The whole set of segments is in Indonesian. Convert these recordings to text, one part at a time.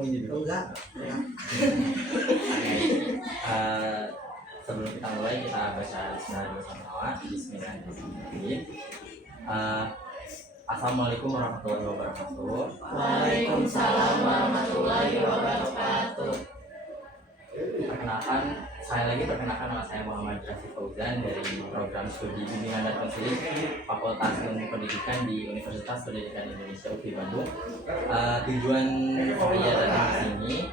ngomongin dulu. Enggak. Sebelum kita mulai kita baca bismillah bersama-sama. Bismillahirrahmanirrahim. Assalamualaikum warahmatullahi wabarakatuh. Waalaikumsalam warahmatullahi wabarakatuh. Perkenalkan nama saya Muhammad Rafi Fauzan dari program studi bimbingan dan konseling Fakultas Ilmu Pendidikan di Universitas Pendidikan Indonesia UPI Bandung. Tujuan saya datang ke sini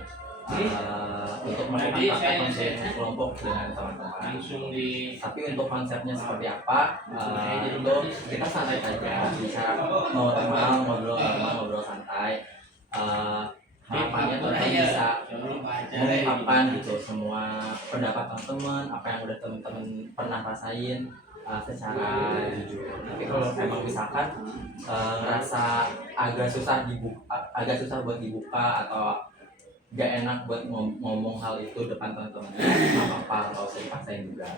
untuk memanfaatkan konseling kelompok dengan teman-teman. Tapi untuk konsepnya seperti apa, itu kita santai saja, bisa ngobrol santai. Harapannya teman-teman bisa mengungkapkan gitu semua pendapat teman-teman, apa yang udah teman-teman pernah rasain secara jujur. Tapi kalau emang misalkan ngerasa agak susah buat dibuka atau gak enak buat ngomong hal itu depan teman-temannya, nggak apa-apa, nggak usah dipaksain juga.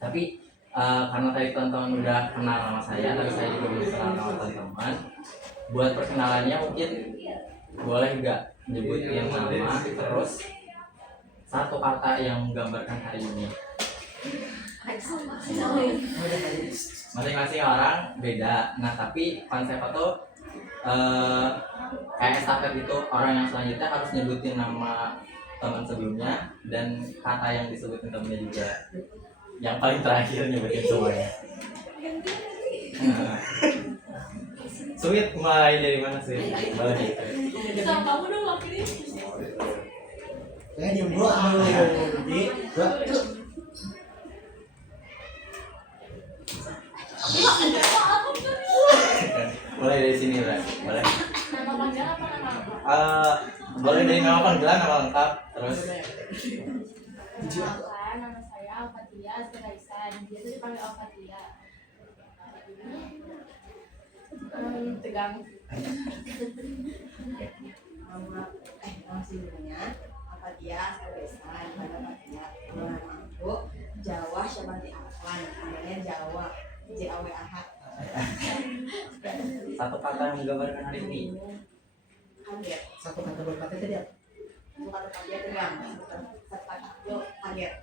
Tapi karena tadi teman-teman udah kenal nama saya, tapi saya juga belum kenal nama teman-teman. Buat perkenalannya mungkin boleh nggak nyebutin nama terus satu kata yang menggambarkan hari ini. Masing-masing orang beda. Nah tapi konsepnya tuh kayak estafet itu, orang yang selanjutnya harus nyebutin nama teman sebelumnya dan kata yang disebutin temennya juga. Yang paling terakhir nyebutin semuanya. Sweet, mulai dari mana sih? Boleh. Sama kamu dong wakilin. Saya diem dulu sama lu. Mulai dari sini, Bro. Boleh. Nama panggilan apa nama lengkap? Boleh dari nama panggilan, nama lengkap, terus. Nama saya Al-Fatia Azkaraisan. Biasa dipanggil Al-Fatia. Tegang. Nama sebelumnya Al-Fatia Azkaraisan. Pada Fatia, nama aku Jawa Syabanti Afwan, namanya Jawa JAWAH. Satu kata yang menggambarkan hari ini. Kaget. Satu kata berkata tadi apa? Satu kata kaget tegang. Satu kata aku kaget.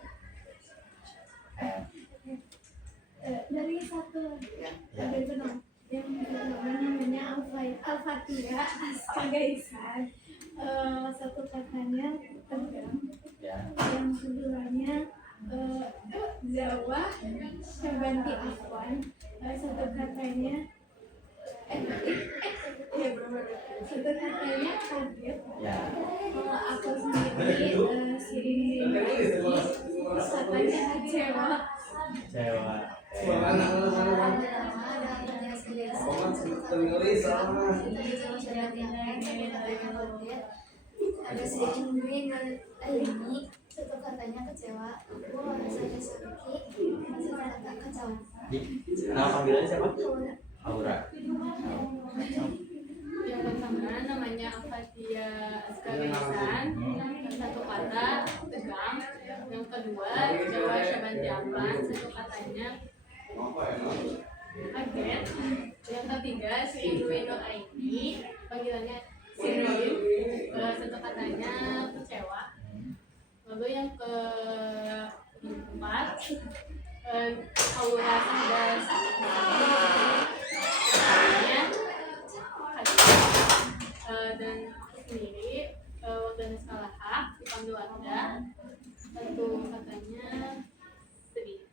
Dari satu Ya. ada benang yang pertama namanya Al-Fatia Azkaraisan. Satu katanya tegang. Ya. Yang keduanya Jawa Syabanti Afwan. Satu katanya satu katanya kaget. Ya. Aku sendiri katanya kecewa. Kecewa. Ada sedikit mungkin hari ini satu katanya kecewa, aku rasanya sedikit satu kata kecewa. Nama panggilannya siapa? Aura. Yang pertama namanya Al-Fatia Azkaraisan. Satu kata tegang. Yang kedua Jawa Syabanti Afwan. Satu katanya kaget. Yang ketiga si Indwino Aini. Panggilannya Sindwin. Satu katanya kecewa. Lalu yang keempat Aura Sadas dan aku sendiri Wardana Salaha dipanggil Warda. Satu katanya sedih.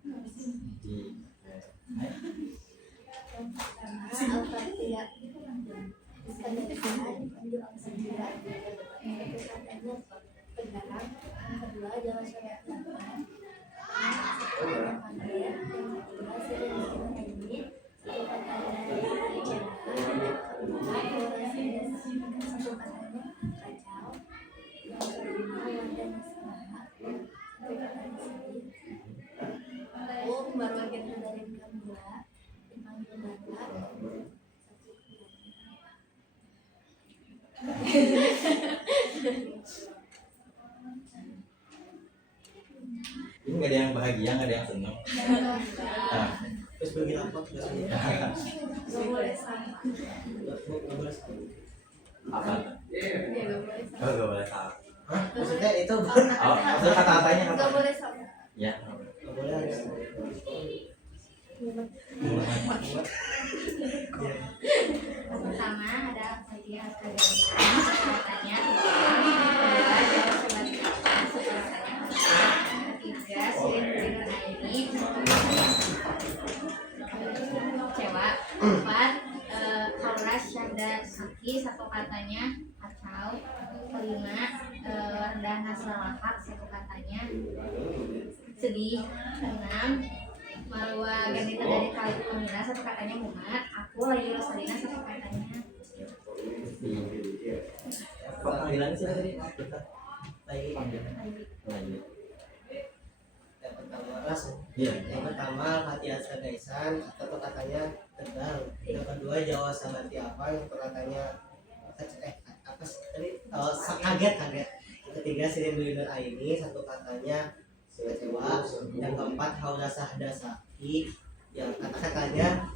Al-Fatia Azkaraisan dipanggil Al-Fatia. Satu katanya tegang. Yang kedua Jawa Syabanti Afwan. Satu katanya yang ketiga Sindwin Aini. Satu katanya kecewa. Satu katanya kacau. Yang kelima Wardana Salaha. Satu katanya sedih. Aku baru aja dari Kamila dipanggil Bata. Ini nggak ada yang bahagia, nggak ada yang senang. Nah, Terus bagi apa? apa? Ya gak boleh sama. Oh, gak boleh salah. Hah? Maksudnya itu Oh, maksudnya kata-katanya apa? Gak boleh sama. Ya. nggak boleh harus. Pertama ada Fatia Askariani, katanya kedua Jawa Sebatik Apa, katanya ketiga Sirin Brinan Aini, Cewa, empat Haura Syahda Saki, satu katanya kacau, kelima Wardana Salahak, satu katanya sedih, enam Marwa Gandita dari Kali Pemina, satu katanya Muhammad, aku lagi Rosalina, satu katanya Kok panggilannya sih tadi? Lagi Panggilan. Lanjut. yang pertama langsung. Iya. Yang pertama Fatia Sagaisan, satu katanya Tegal. Yang kedua Jawa Sabati apa, yang katanya apa sih tadi? Oh, kaget. Yang ketiga Sirin Brinan Aini, satu katanya Cewa. Yang keempat Haura Syahda Saki, yang kata-katanya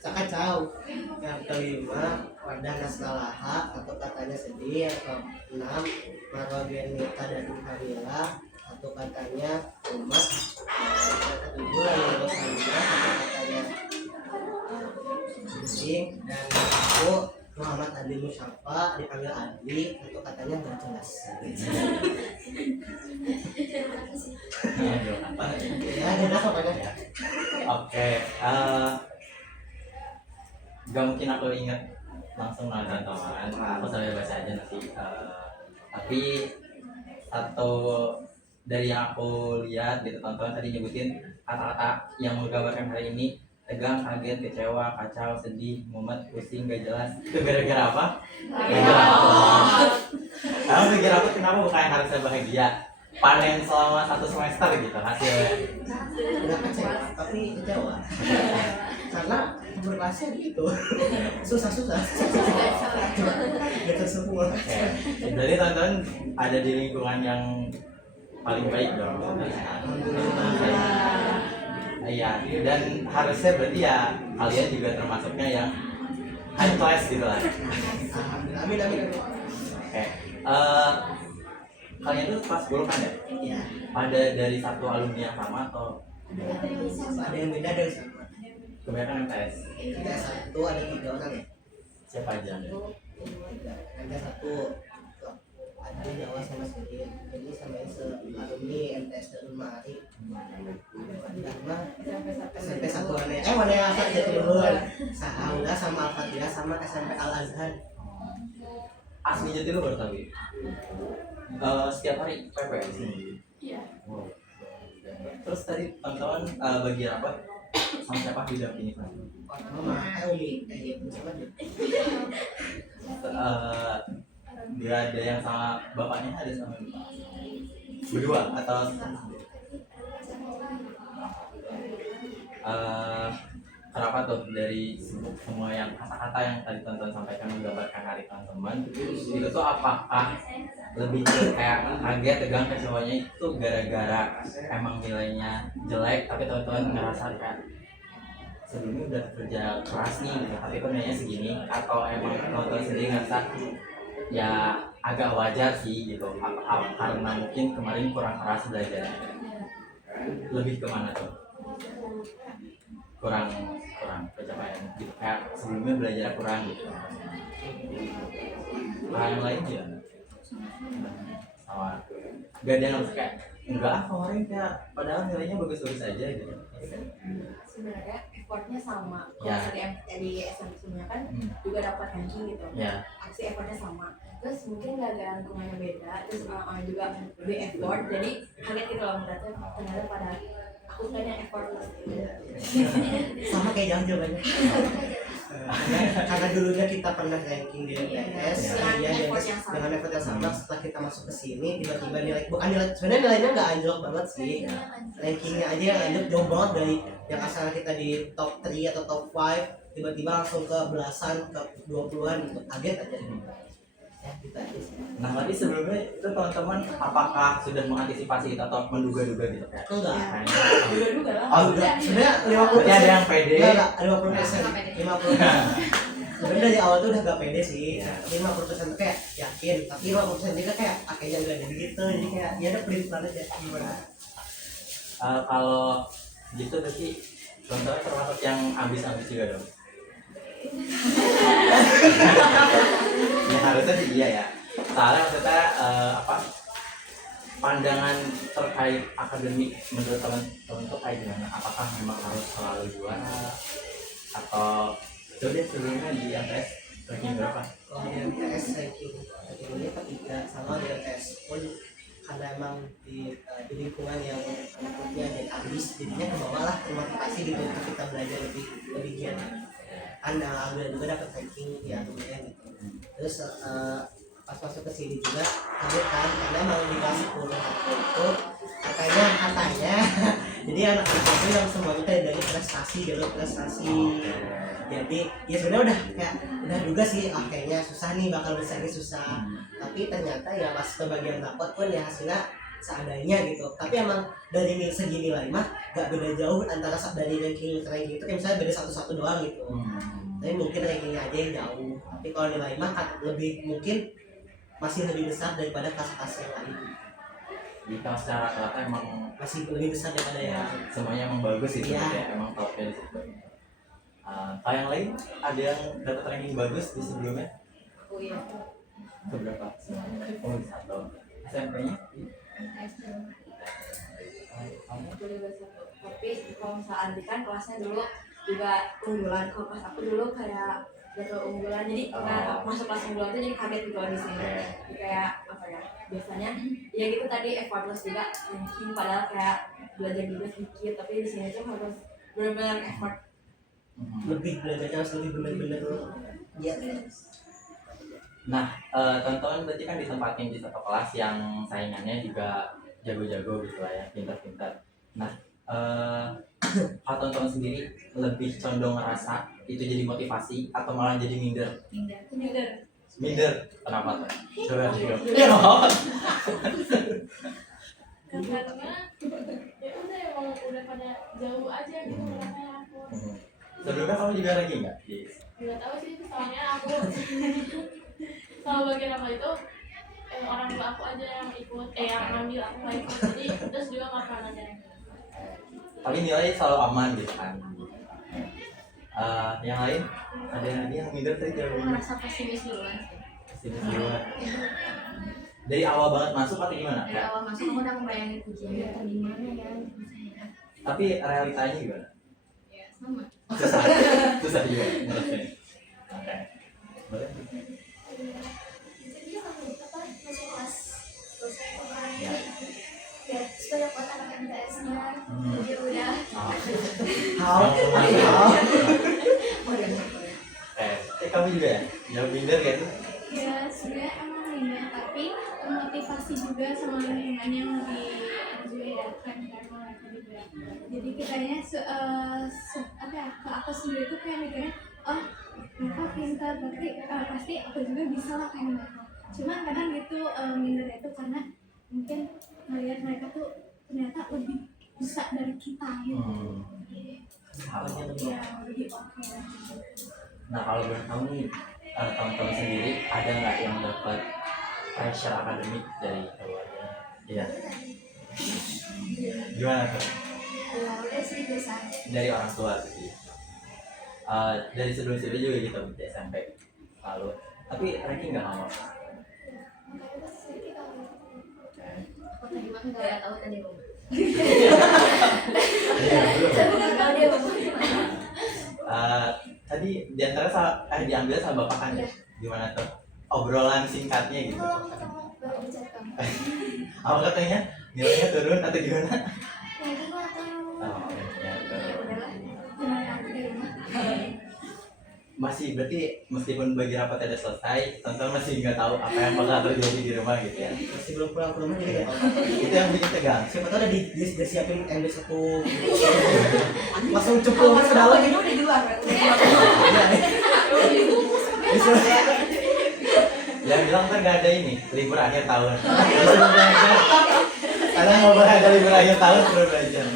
kacau. Yang kelima Wardana Salaha, satu katanya sedih. Yang keenam Marwa Genita dari Kamila, satu katanya umat. Yang ketujuh Laila Rosalina, satu katanya pusing. Dan aku Muhammad Adli Musyafa, dipanggil Adli, satu katanya nggak jelas. Ya jelas pokoknya ya. Oke, gak mungkin aku ingat langsung nada teman, aku sambil baca aja nanti. Tapi satu dari yang aku lihat gitu tonton tadi nyebutin kata-kata yang menggambarkan hari ini: tegang, kaget, kecewa, kacau, sedih, mumet, pusing, gak jelas. Itu gara-gara apa? Gara-gara apa? Kamu pikir aku kenapa bukan yang harusnya bahagia? Panen selama 1 semester gitu hasilnya. Nggak kecewa tapi kecewa karena berkelasnya gitu susah gitu semua. Oke. Berarti teman-teman ada di lingkungan yang paling baik dong. Iya, dan harusnya berarti ya kalian juga termasuknya yang high class gitu lah. Amin. Oke. Kalian tuh kelas 10 kan ya? Ya, Ada dari satu alumni yang sama atau ada yang beda dari sama. kebanyakan MTS? Ada satu, ada 3 orang ya. Siapa aja? Ada satu ada Jawa sama Sirin, jadi sama alumni MTS Darul Ma'arif. Karena SMP satu aneh, mana yang asal jadi duluan. Sahaula sama Al-Fatihah sama SMP Al Azhar. Asli Jatiluhur baru tahu. Setiap hari PP di sini. Iya. Wow. Terus tadi teman-teman bagian apa? Sama siapa didampingi sama? Mama, Umi, kayak gitu sama dia. Dia ada yang sama bapaknya, ada sama bapak? Berdua atau kenapa tuh dari semua yang kata-kata yang tadi tonton sampaikan menggambarkan hari teman-teman itu tuh apakah lebih ke kayak kaget, tegang, kecewanya itu gara-gara emang nilainya jelek tapi teman-teman ngerasa kayak sebelumnya udah kerja keras nih gitu, tapi kok nilainya segini, atau emang teman-teman sendiri ngerasa ya agak wajar sih gitu karena mungkin kemarin kurang keras belajar, lebih kemana tuh? kurang pencapaian gitu, kayak sebelumnya belajar kurang gitu. Yang lain gimana? Sama gak ada yang kayak enggak kemarin kayak padahal nilainya bagus-bagus aja gitu. Sebenarnya effortnya sama. Ya. Kalau di SMP sebelumnya kan juga dapat ranking gitu. Ya. Aksi effortnya sama. Terus mungkin gara-gara lingkungannya beda, terus orang-orang juga lebih effort, jadi kaget gitu loh melihatnya ternyata pada aku sebenarnya effortless gitu. Sama kayak Jang jawabannya. Karena dulunya kita pernah ranking di MTS, kemudian dengan effort yang sama, setelah kita masuk ke sini tiba-tiba nilai, bukan nilai, sebenarnya nilainya nggak anjlok banget sih, rankingnya aja yang anjlok jauh banget dari yang asalnya kita di top 3 atau top 5 tiba-tiba langsung ke belasan, ke 20-an gitu, kaget aja. Ya, gitu aja sih. Nah tadi sebelumnya itu teman-teman apakah sudah mengantisipasi itu atau menduga-duga gitu kayak? Enggak. Juga lah. Oh, udah. Sebenarnya 50%. Berarti ada yang pede. Enggak, 50%. 50%. Sebenarnya dari awal tuh udah gak pede sih. Ya. 50% tuh kayak ya yakin, tapi lo maksudnya juga kayak pakainya nggak ada gitu, jadi kayak ya ada pelit banget ya gimana. Kalau gitu berarti contohnya termasuk yang ambis-ambis juga dong. Ya harusnya sih iya ya. Soalnya maksudnya pandangan terkait akademik menurut teman-teman itu kayak gimana? Apakah memang harus selalu juara atau coba deh sebelumnya di MTS ranking berapa? Kalau di MTS rankingnya ketiga, sama di MTS pun karena emang di lingkungan yang anak-anaknya jadi ambis, jadinya ke bawah lah, termotivasi gitu untuk kita belajar lebih giat. Kan alhamdulillah juga dapat ranking ya lumayan gitu. Terus pas masuk ke sini juga kaget kan, karena emang di kelas 10 aku itu katanya jadi anak-anak itu yang semuanya dari prestasi, jadi ya sebenarnya udah juga sih kayaknya susah nih, bakal bersaing susah, tapi ternyata ya pas ke bagian rapot pun ya hasilnya seadanya gitu. Tapi emang dari segi nilai mah gak beda jauh antara dari ranking ke ranking itu, kayak misalnya beda 1-1 doang gitu. Tapi mungkin rankingnya aja yang jauh, tapi kalau nilai mah lebih mungkin masih lebih besar daripada kelas-kelas yang lain. Jadi kalau secara rata-rata emang Masih lebih besar daripada ya, yang semuanya emang bagus itu Iya. ya, emang topnya di situ. Kalau yang lain ada yang dapat ranking bagus di sebelumnya? Oh iya. Beberapa? Oh di satu. SMP-nya? Kamu? Aku juga satu. Tapi kalau misalnya Andi kan kelasnya dulu juga unggulan, kalau pas aku dulu kayak jatuh unggulan, jadi karena masuk kelas unggulan tuh jadi kaget gitu di sini. Jadi kayak apa ya, biasanya ya gitu tadi effortless juga ranking, padahal kayak belajar juga sedikit, tapi di sini tuh harus benar-benar effort. lebih belajarnya harus lebih benar-benar ya. Nah, teman-teman berarti kan ditempatin di satu kelas yang saingannya juga jago-jago gitu lah ya, pintar-pintar. Nah, kalau teman-teman sendiri lebih condong ngerasa itu jadi motivasi atau malah jadi minder? Minder, kenapa tuh? Coba juga. Iya loh. Karena ya udah emang udah pada jauh aja gitu orangnya aku. Sebelumnya kamu juga lagi nggak? Nggak tahu sih, soalnya aku kalau bagian apa itu orang tua aku aja yang ikut, yang ngambil, aku nggak ikut, jadi terus juga nggak pernah nanya. Tapi nilai selalu aman gitu kan. Yang lain ada yang lagi yang minder tadi Aku jawabnya. ngerasa pesimis duluan sih. Sini duluan. Dari awal banget masuk atau gimana? Dari awal masuk aku udah membayangin ujiannya atau gimana ya. Tapi realitanya gimana? Ya sama. Susah juga menurutnya. Oke. Boleh? Jadi apa masuk kelas Ya. ya sudah dapat anak MTS-nya, jadi udah Kamu juga ya? Yang minder kan? ya sebenarnya emang minder, tapi termotivasi juga sama lingkungan yang diadakan karena mereka juga. Jadi kitanya apa ya, ke aku sendiri tuh kayak mikirnya oh mereka pintar, berarti pasti aku juga bisa lah kayak mereka. Cuman kadang gitu minder itu karena mungkin melihat mereka tuh ternyata lebih bisa dari kita gitu. Ya lebih oke. Nah kalau buat kamu nih, teman-teman sendiri ada nggak yang dapat pressure akademik dari keluarga? Iya. Gimana tuh? Ya udah sih biasa aja. Dari orang tua sih. Dari sebelum-sebelumnya juga gitu di SMP lalu. Tapi ranking nggak mau? Makanya pas sedikit kalau Aku tadi mah nggak tahu tadi mau. Iya belum. saya bukan tahu dia mau Tadi diantara diambil sama bapak kan? Iya. Gimana tuh? Obrolan singkatnya gitu. kalau ketemu baru bicara kamu Apa katanya? Nilainya turun atau gimana? yang itu gua tahu Oh, ya, turun. udahlah gimana aku di rumah Masih berarti meskipun bagi rapat ada selesai, teman-teman masih nggak tahu apa yang bakal terjadi di rumah gitu ya. Masih belum pulang ke rumah jadi nggak tahu. Itu yang bikin tegang. Siapa tahu udah disiapin ember sepuh langsung cepul ke dalam gitu. Udah di luar, Yang bilang kan nggak ada ini libur akhir tahun. Disuruh belajar. Karena mau ada libur akhir tahun perlu belajar.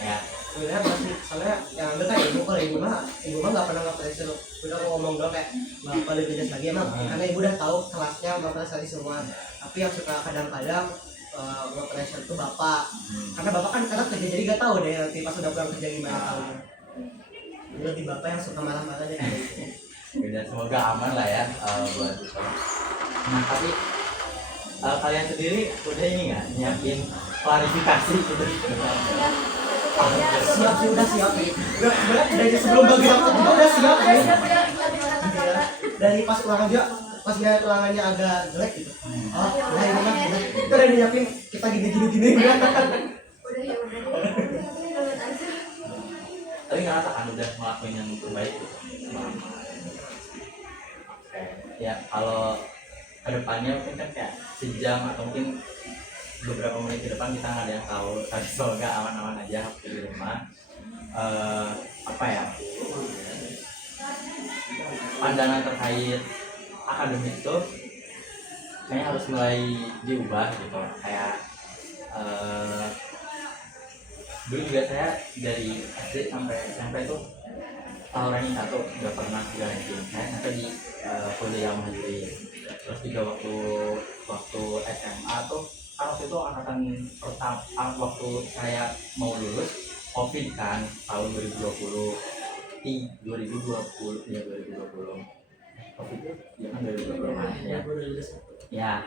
Ya. sebenarnya pasti soalnya yang ada kan ibu, kalau ibu mah nggak pernah nge-pressure, udah aku ngomong doang kayak bapak lebih jelas lagi emang karena ibu udah tahu kelasnya mempelajari semua, tapi yang suka kadang-kadang nge-pressure tuh bapak, karena bapak kan kadang kerja jadi nggak tahu deh nanti pas udah pulang kerja gimana tahunya. Jadi lebih bapak yang suka marah-marah deh kayak gitu. Dan semoga aman lah ya buat itu. Nah tapi kalian sendiri udah ini nggak nyiapin klarifikasi gitu? Siap sih, udah siap nih. Udah sebenarnya dari sebelum bagi rapot juga udah siap nih. Iya. Dari pas pulang aja, pas dia ulangannya agak jelek gitu. Oh, udah ini mah kita udah nyiapin kita gini udah. Tapi ngerasa kan udah ngelakuin yang terbaik gitu selama. Oke. Ya kalau kedepannya mungkin kan kayak sejam atau mungkin beberapa menit ke depan kita nggak ada yang tahu, tapi semoga aman-aman aja waktu di rumah. Apa ya, pandangan terkait akademik itu kayaknya harus mulai diubah gitu. Kayak dulu juga saya dari SD sampai SMP tuh tahu ranking 1 nggak pernah juga ranking. Saya sampai di kuliah mandiri. Terus juga waktu SMA tuh kan waktu itu angkatan pertama, waktu saya mau lulus COVID kan tahun 2020 ya 2020 COVID itu ya kan 2020 ya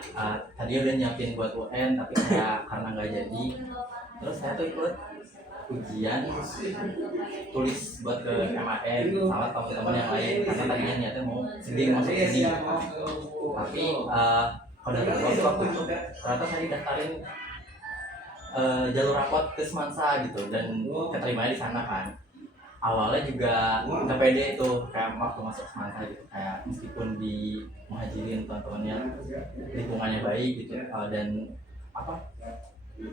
tadi udah nyiapin buat UN tapi saya karena nggak jadi, terus saya tuh ikut ujian tulis buat ke MAN sama teman-teman yang lain karena tadinya niatnya mau sendiri masuk sini, tapi pada waktu itu ternyata saya daftarin jalur rapot ke Semansa gitu dan keterimanya di sana kan. Awalnya juga nggak pede itu kayak waktu masuk Semansa gitu, kayak meskipun di muhajirin teman-temannya lingkungannya baik gitu dan apa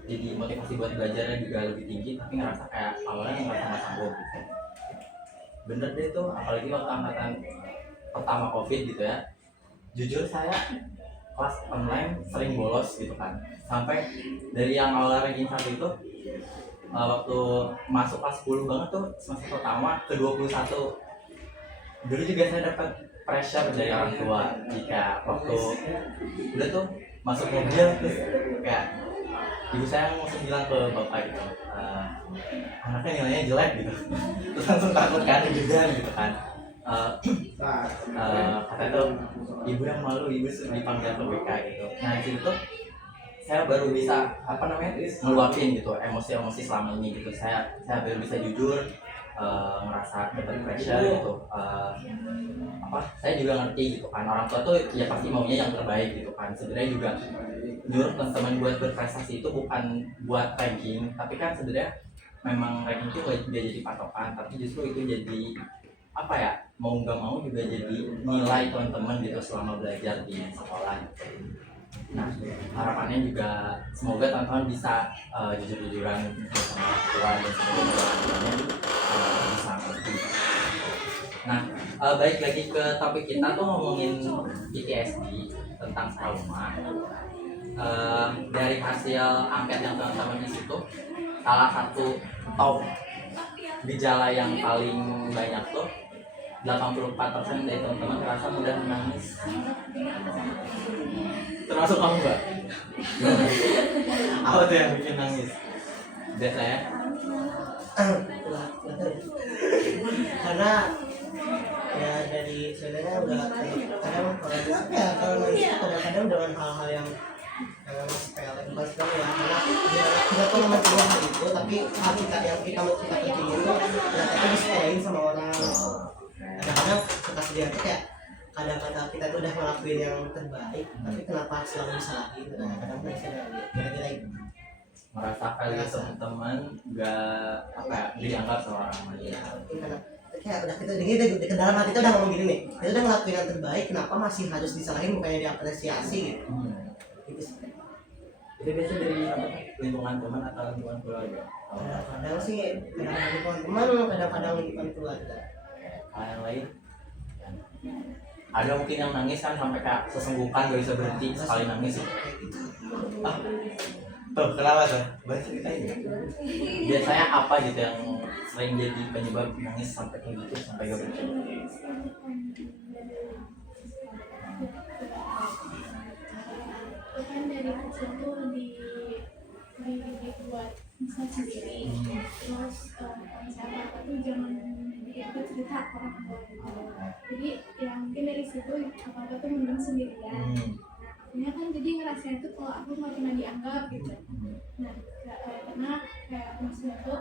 jadi motivasi buat belajarnya juga lebih tinggi, tapi ngerasa kayak awalnya ngerasa nggak sanggup gitu. Bener deh tuh, apalagi waktu angkatan pertama COVID gitu ya, jujur saya kelas online sering bolos gitu kan, sampai dari yang awal ranking 1 itu waktu masuk kelas 10 banget tuh semester pertama ke 21 dulu juga saya dapat pressure dari orang tua jika waktu udah tuh masuk mobil terus kayak ibu saya langsung bilang ke bapak gitu, anaknya nilainya jelek gitu terus langsung takut kan juga gitu kan. Kata itu ibu yang malu, ibu dipanggil ke BK gitu. Nah di situ tuh saya baru bisa ngeluapin gitu emosi-emosi selama ini gitu. Saya baru bisa jujur merasa dapat pressure gitu. Saya juga ngerti gitu kan, orang tua tuh ya pasti maunya yang terbaik gitu kan. Sebenarnya juga jujur teman-teman buat berprestasi itu bukan buat ranking, tapi kan sebenarnya memang ranking itu gak jadi patokan, tapi justru itu jadi mau nggak mau juga jadi nilai teman-teman gitu selama belajar di sekolah. Nah harapannya juga semoga teman-teman bisa jujur-jujuran sama tua dan semoga bisa ngerti. Nah balik lagi ke topik kita tuh ngomongin PTSD tentang trauma. Dari hasil angket yang teman-teman isi tuh salah satu top gejala yang paling banyak tuh 84% dari teman-teman terasa mudah menangis. Termasuk kamu nggak? Apa tuh yang bikin nangis? Biasa ya? Karena ya dari sebenarnya udah kadang kalau nangis itu kadang-kadang dengan hal-hal yang sepele mas ya, karena kita tuh mementingkan hal itu, tapi hal kita yang kita pentingin itu ternyata itu disepelein sama orang. Kadang-kadang suka sedih tuh kayak kadang-kadang kita tuh udah ngelakuin yang terbaik, tapi kenapa selalu disalahin? Kadang-kadang tuh kira-kira itu merasa kali teman-teman nggak dianggap sama orang lain. Kayak udah kita di dalam hati itu udah ngomong gini nih, kita udah ngelakuin yang terbaik, kenapa masih harus disalahin bukannya diapresiasi gitu. Gitu sih. Itu biasa dari lingkungan teman atau lingkungan keluarga? Kadang-kadang sih kadang-kadang lingkungan teman, kadang-kadang lingkungan keluarga. Hal yang lain ada mungkin yang nangis kan sampai kayak sesenggukan gak bisa berhenti sekali nangis gitu. Tuh kenapa tuh? Boleh ceritain ya? Biasanya apa gitu yang sering jadi penyebab nangis sampai kayak gitu sampai gak berhenti? Kan dari kecil tuh dididik buat bisa sendiri, terus misalnya apa tuh jangan ikut cerita ke orang tua gitu. Jadi ya mungkin dari situ apa tuh mending sendirian. Akhirnya kan jadi ngerasain tuh kalau aku nggak pernah dianggap gitu. Nah karena kayak maksudnya tuh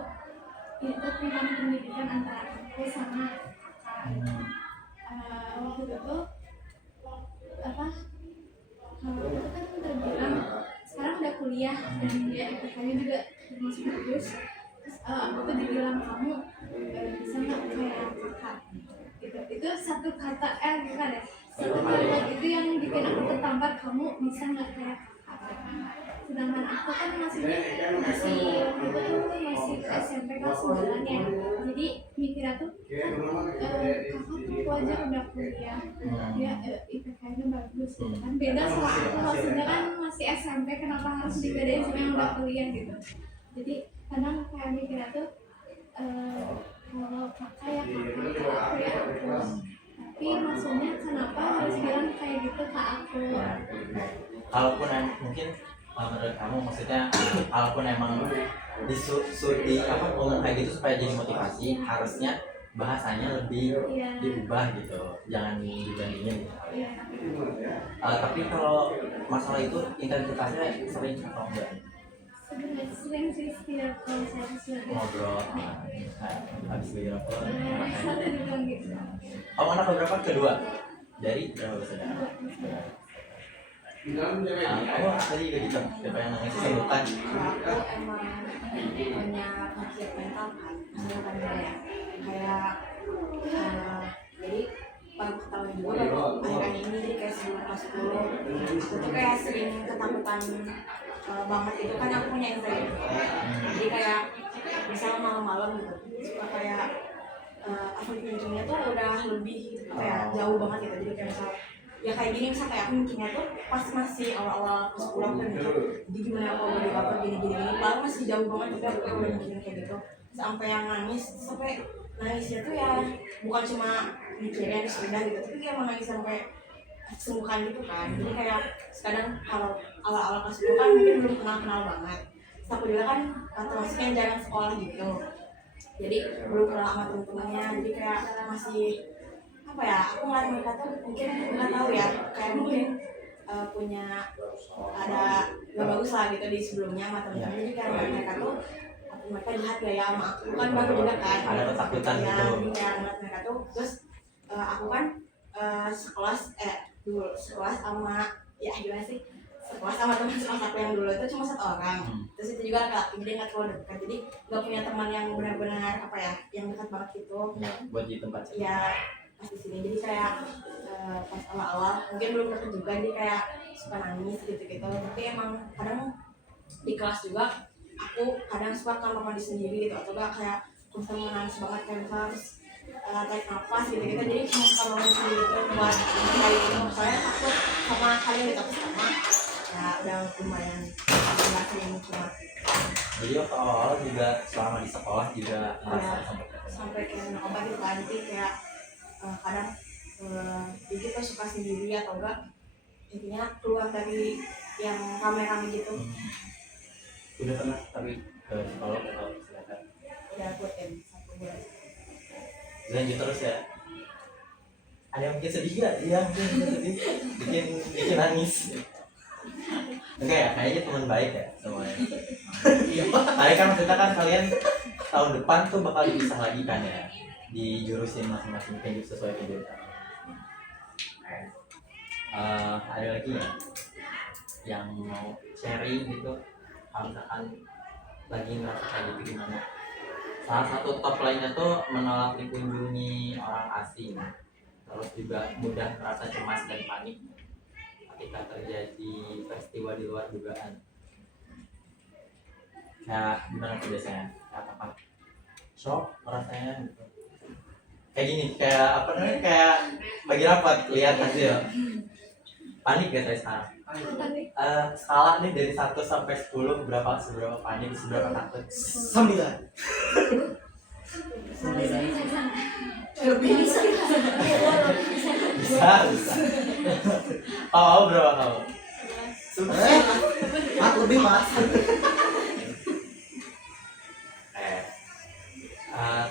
itu kurang pendidikan antara aku sama kakak. Waktu itu tuh apa kalau itu kan terbilang sekarang udah kuliah dan dia IPK-nya juga termasuk bagus. Terus aku tuh dibilang kamu bisa nggak kayak kakak gitu. Itu satu kata bukan ya, satu kalimat itu yang bikin aku tertampar, kamu bisa nggak kayak kakak. Sedangkan aku kan masih itu tuh masih SMP kelas 9 ya, jadi mikirnya tuh kakak tuh wajar udah kuliah, dia IPK-nya bagus gitu kan, beda sama aku maksudnya kan masih SMP, kenapa harus dibedain sama yang udah kuliah gitu. Jadi kadang kayak mikirnya tuh kalau kakak ya kakak, aku ya aku, tapi maksudnya kenapa harus bilang kayak gitu ke aku. Kalaupun mungkin menurut kamu maksudnya kalaupun emang ngomong kayak gitu supaya jadi motivasi, harusnya bahasanya lebih diubah gitu, jangan dibandingin gitu. Tapi kalau masalah itu intensitasnya sering atau enggak? Sebenarnya sering sih setiap kalau saya Ngobrol habis beli rokok satu bilang gitu. kamu anak berapa? Kedua? Dari berapa bersaudara? Kamu tadi juga gitu, siapa yang nangis sembuhkan? Aku emang punya penyakit mental kan, misalkan kayak jadi baru ketahuan juga baru akhir-akhir ini, jadi kayak sebelum kelas 10 aku tuh kayak sering ketakutan banget gitu kan, aku punya anxiety. Jadi kayak misalnya malam-malam gitu suka kayak after thinkingnya tuh udah lebih jauh banget gitu. Jadi kayak misal ya kayak gini, misal kayak aku mikirnya tuh pas masih awal-awal pas pulang kan gitu, jadi gimana aku beli apa gini padahal masih jauh banget juga aku udah mikirin kayak gitu, sampai yang nangis, sampai nangisnya tuh ya bukan cuma mikirnya sudah gitu, tapi kayak mau nangis sampai sembuhkan gitu kan. Jadi kayak kadang kalau awal-awal kelas 10 kan mungkin belum kenal banget, terus aku juga kan termasuknya jarang sekolah gitu, jadi belum kenal sama temen-temennya, jadi kayak masih apa ya, aku ngeliat mereka tuh mungkin nggak tahu ya, kayak mungkin punya ada nggak bagus lah gitu di sebelumnya sama temen-temen. Jadi kayak mereka tuh mereka jahat gaya sama aku kan, baru juga kan Ada ketakutan ya, gitu. jadi kayak ngeliat mereka tuh. Terus aku kan sekelas dulu sekelas sama ya gimana sih, sekelas sama teman sekelas aku yang dulu itu cuma satu orang. Terus itu juga laki-laki, jadi nggak terlalu dekat, jadi nggak punya teman yang benar-benar apa ya, yang dekat banget gitu Ya, buat di tempat ya pas di sini. Jadi kayak pas awal-awal mungkin belum deket juga, jadi kayak suka nangis gitu-gitu. Tapi emang kadang di kelas juga aku kadang suka kamar mandi sendiri gitu, atau enggak kayak misalnya nangis banget kayak misalnya harus tarik nafas gitu-gitu. Jadi cuma kamar mandi sendiri gitu buat kali itu, soalnya takut sama kalian gitu. Tapi sama ya udah lumayan nggak sering cuma. jadi waktu awal juga selama di sekolah juga merasa sampai kayak minum obat gitu kan. Jadi kayak kadang dikit tuh suka sendiri atau enggak intinya keluar dari yang rame-rame gitu. Udah pernah tapi ke psikolog atau psikiater? Udah rutin 1 bulan. Lanjut terus ya. Ada yang bikin sedih gak? Iya mungkin sedih, bikin nangis. Enggak ya, kayaknya teman baik ya semuanya. Tapi kan maksudnya kan kalian tahun depan tuh bakal dipisah lagi kan ya, di jurusin masing-masing kayak sesuai kejurutan. Ada lagi ya yang mau sharing gitu, kalau misalkan lagi ngerasa kayak gitu gimana? Salah satu top lainnya tuh menolak dikunjungi orang asing, terus juga mudah merasa cemas dan panik ketika terjadi peristiwa di luar dugaan. Nah, gimana tuh biasanya? Apakah shock rasanya gitu? Kayak gini, kayak apa namanya? Kayak bagi rapat lihat hasil. Panik gak saya sekarang? Skala nih dari 1 sampai 10 seberapa panik, seberapa takut? 9. 9. Lebih bisa. Bisa. Oh, berapa kamu? Mat lebih mas.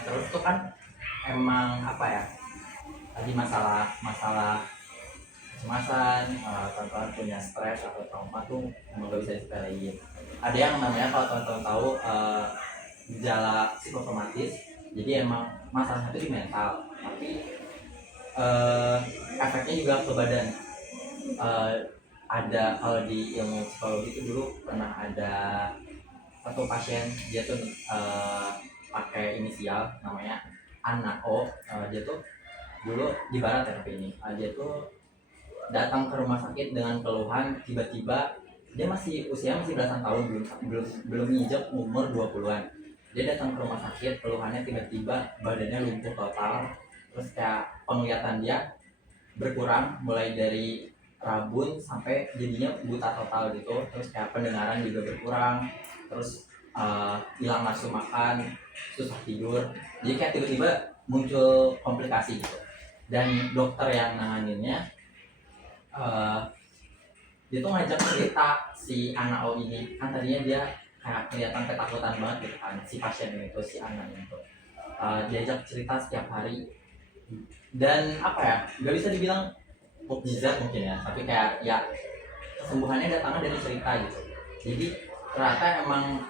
Terus tuh kan emang apa ya? Tadi masalah kecemasan, teman-teman punya stres atau trauma tuh emang gak bisa disepelein. Ada yang namanya kalau teman-teman tahu gejala psikosomatis. Jadi emang masalahnya itu di mental, tapi efeknya juga ke badan. Ada kalau di ilmu psikologi itu dulu pernah ada satu pasien, dia tuh pakai inisial namanya Anao. Dia tuh dulu di barat ya, tapi ini dia tuh datang ke rumah sakit dengan keluhan, tiba-tiba dia usia masih belasan tahun, belum injak umur 20-an. Dia datang ke rumah sakit, keluhannya tiba-tiba badannya lumpuh total, terus kayak penglihatan dia berkurang mulai dari rabun sampai jadinya buta total gitu, terus kayak pendengaran juga berkurang, terus hilang nafsu makan, susah tidur. Jadi kayak tiba-tiba muncul komplikasi gitu. Dan dokter yang nanganinnya dia tuh ngajak cerita si Anao ini, kan tadinya dia kayak kelihatan ketakutan banget gitu kan, si pasien ini tuh, si anak ini tuh diajak cerita setiap hari. Dan apa ya, nggak bisa dibilang mukjizat mungkin ya, tapi kayak ya kesembuhannya datangnya dari cerita gitu. Jadi ternyata emang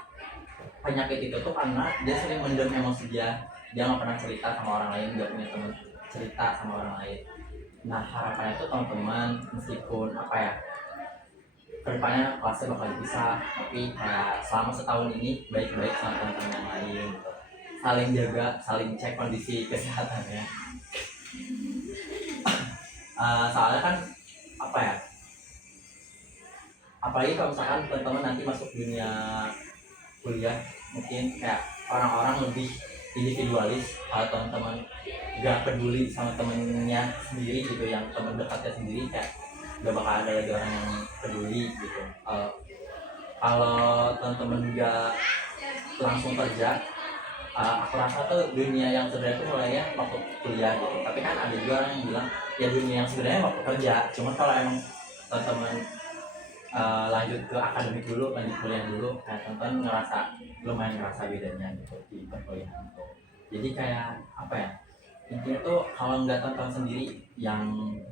penyakit itu tuh karena dia sering mendem emosi dia nggak pernah cerita sama orang lain, nggak punya teman cerita sama orang lain. Nah harapannya tuh teman-teman, meskipun apa ya, kedepannya kelasnya bakal dipisah, tapi kayak selama setahun ini baik-baik sama teman-teman yang lain gitu. Saling jaga, saling cek kondisi kesehatannya. Soalnya kan apa ya, apalagi kalau misalkan teman-teman nanti masuk dunia kuliah, mungkin kayak orang-orang lebih individualis, kalau teman-teman gak peduli sama temennya sendiri gitu, yang teman dekatnya sendiri, kayak gak bakal ada lagi orang yang peduli gitu. Kalau teman-teman gak langsung kerja, aku rasa tuh dunia yang sebenarnya tuh mulainya waktu kuliah gitu. Tapi kan ada juga orang yang bilang ya dunia yang sebenarnya waktu kerja. Cuma kalau emang teman-teman lanjut ke akademik dulu, lanjut kuliah dulu, kayak teman-teman lumayan ngerasa bedanya gitu di perkuliahan itu. Jadi kayak apa ya, intinya tuh kalau nggak teman-teman sendiri yang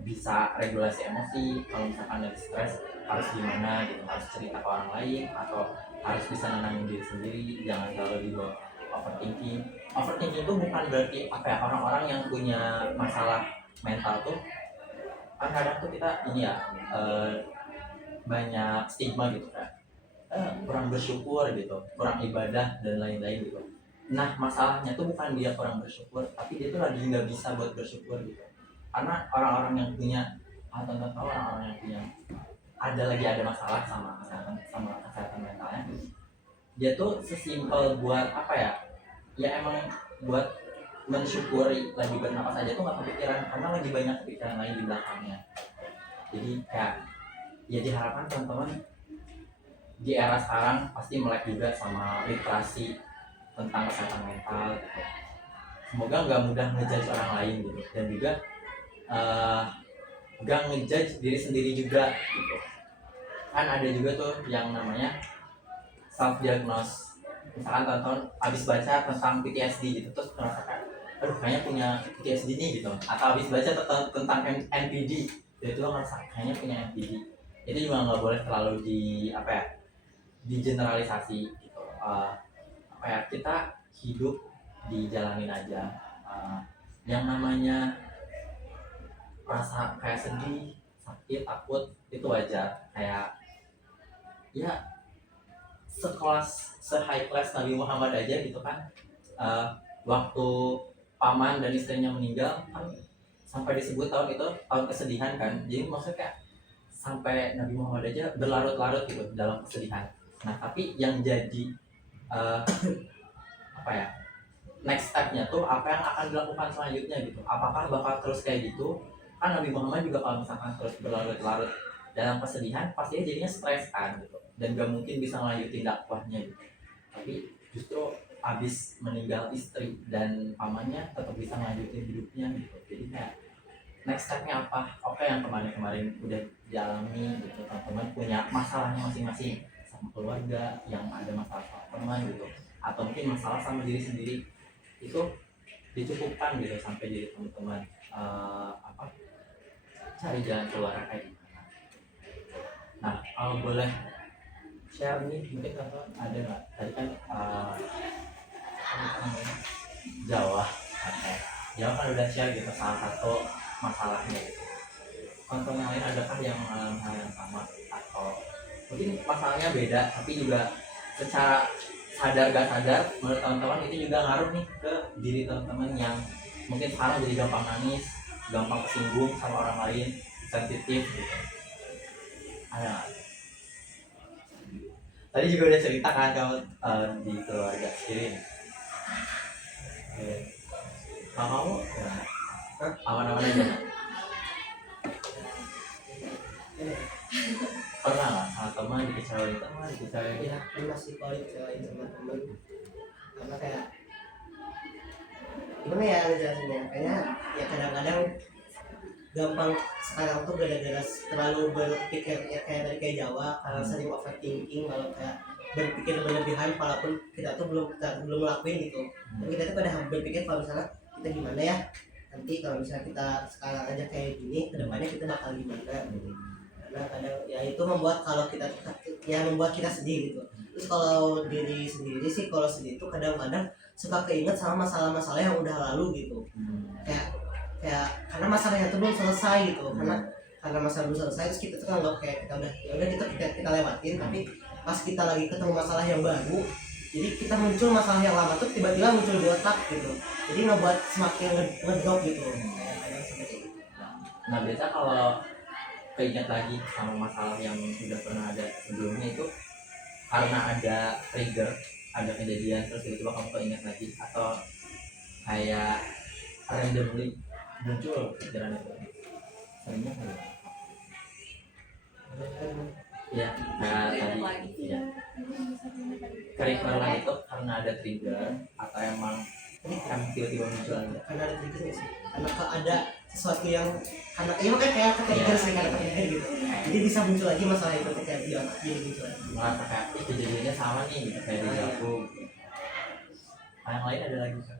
bisa regulasi emosi, kalau misalkan lagi stres harus gimana gitu, harus cerita ke orang lain atau harus bisa nenangin diri sendiri, jangan terlalu dibawa overthinking. Overthinking itu bukan berarti apa ya, orang-orang yang punya masalah mental tuh kan kadang tuh kita ini ya banyak stigma gitu kan, kurang bersyukur gitu, kurang ibadah dan lain-lain gitu. Nah masalahnya tuh bukan dia kurang bersyukur, tapi dia tuh lagi nggak bisa buat bersyukur gitu. Karena orang-orang yang punya atau nggak tahu, orang-orang yang punya ada masalah sama kesehatan mentalnya, dia tuh sesimpel buat apa ya, ya emang buat mensyukuri lagi bernapas aja tuh nggak kepikiran, karena lagi banyak kepikiran lain di belakangnya. Jadi kayak ya diharapkan teman-teman di era sekarang pasti melek juga sama literasi tentang kesehatan mental gitu. Semoga nggak mudah ngejudge orang lain gitu, dan juga nggak ngejudge diri sendiri juga gitu. Kan ada juga tuh yang namanya self diagnose. Misalkan teman-teman habis baca tentang PTSD gitu, terus merasa kayak aduh kayaknya punya PTSD nih gitu, atau habis baca tentang NPD, jadi lo ngerasa kayaknya punya NPD. Itu juga nggak boleh terlalu digeneralisasi gitu. Apa ya, kita hidup dijalanin aja. Yang namanya rasa kayak sedih, sakit, takut itu wajar. Kayak ya se-high class Nabi Muhammad aja gitu kan, waktu paman dan istrinya meninggal kan sampai disebut tahun itu tahun kesedihan kan. Jadi maksudnya kayak sampai Nabi Muhammad aja berlarut-larut gitu dalam kesedihan. Nah tapi yang jadi apa ya, next stepnya tuh apa yang akan dilakukan selanjutnya gitu, apakah bakal terus kayak gitu kan. Nabi Muhammad juga kalau misalkan terus berlarut-larut dalam kesedihan pastinya jadinya stres kan gitu, dan gak mungkin bisa ngelanjutin dakwahnya gitu. Tapi justru abis meninggal istri dan pamannya tetap bisa ngelanjutin hidupnya gitu. Jadi kayak next stepnya apa? Oke, yang kemarin-kemarin udah dialami gitu, teman-teman punya masalahnya masing-masing sama keluarga, yang ada masalah sama teman gitu, atau mungkin masalah sama diri sendiri, itu dicukupkan gitu sampai jadi teman-teman apa, cari jalan keluar kayak gimana. Nah, boleh share nih mungkin teman ada nggak, tadi kan apa namanya, Jawa, oke. Jawa kan udah share gitu salah satu masalahnya gitu. Teman-teman yang lain adakah yang mengalami hal yang sama, atau mungkin masalahnya beda tapi juga secara sadar gak sadar menurut teman-teman itu juga ngaruh nih ke diri teman-teman yang mungkin sekarang jadi gampang nangis, gampang kesinggung sama orang lain, sensitif gitu. Ada nggak? Tadi juga udah cerita kan kamu di keluarga sendiri. Kalau kamu ya, aman-aman aja. Pernah nggak sama teman dikecewain Ya pernah sih kalau dikecewain sama temen, karena kayak gimana ya ngejelasinnya, kayaknya ya kadang-kadang gampang sekarang tuh gara-gara terlalu berpikir ya kayak Jawa, karena sering overthinking, kalau kayak berpikir berlebihan walaupun kita tuh belum ngelakuin gitu. Tapi kita tuh pada berpikir kalau misalnya kita gimana ya nanti kalau misalnya kita sekarang aja kayak gini, kedepannya kita bakal gimana gitu. Karena kadang ya itu membuat kalau kita ya membuat kita sedih gitu. Terus kalau diri sendiri sih, kalau sedih itu kadang-kadang suka keinget sama masalah-masalah yang udah lalu gitu. Kayak karena masalahnya itu belum selesai gitu, karena masalah belum selesai terus kita tuh nganggap kayak kita udah ya udah kita lewatin, tapi pas kita lagi ketemu masalah yang baru, jadi kita muncul masalah yang lama tuh tiba-tiba muncul di otak gitu, jadi ngebuat semakin ngedrop gitu, kayak kadang seperti itu. Nah, biasa kalau keinget lagi sama masalah yang sudah pernah ada sebelumnya itu karena ada trigger, ada kejadian terus tiba-tiba kamu keinget lagi, atau kayak randomly muncul pikiran itu? Seringnya kayak ya, kayak tadi ya, trigger lagi itu karena ada trigger atau emang tiba-tiba muncul aja? Karena ada trigger sih, karena ada sesuatu yang karena ya makanya kayak trigger sering ada trigger gitu, jadi bisa muncul lagi masalah itu kayak di otak, jadi muncul lagi. Merasa kayak kejadiannya sama nih gitu, kayak di aku gitu. Yang lain ada lagi kan?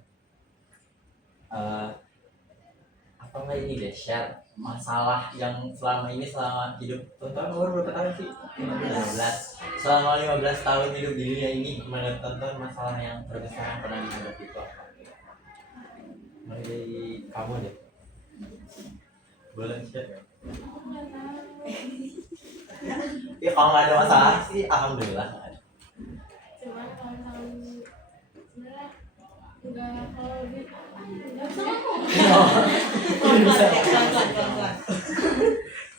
Apa nggak ini deh, share masalah yang selama hidup tonton umur berapa tahun sih? 15. Selama 15 tahun hidup di dunia ini, menurut tonton masalah yang terbesar yang pernah dihadapi itu apa? Mulai dari kamu deh. Boleh share ya? Ya kalau nggak ada masalah sih alhamdulillah nggak ada. Cuman kalau sebenarnya enggak, kalau di enggak bisa ngomong.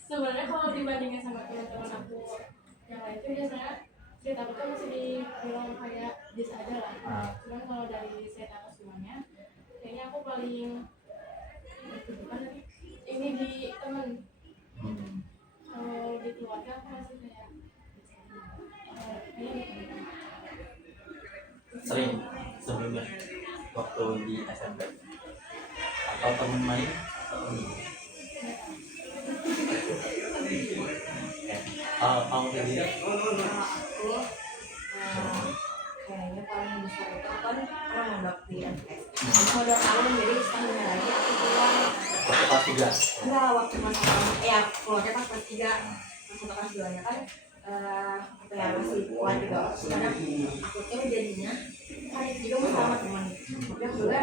Sebenarnya kalau dibandingin sama teman-teman aku yang lain itu biasanya cerita aku tuh masih dibilang kayak biasa aja lah. Cuman kalau dari cerita aku semuanya, kayaknya aku paling bukan ini di teman. Kalau di keluarga aku masih kayak Sering sebelumnya waktu di SMP atau temen main atau kamu sendiri? Aku kayaknya paling besar itu aku kan pernah mondok di MTS. Mondok tahun, jadi setahunnya lagi aku keluar. Waktu kelas 3? Enggak, waktu masalah ya keluarnya pas kelas 3. Pas kelas 2 nya kan apa ya, masih kuat gitu. Karena aku tuh jadinya kan itu juga masalah sama teman. Tapi aku juga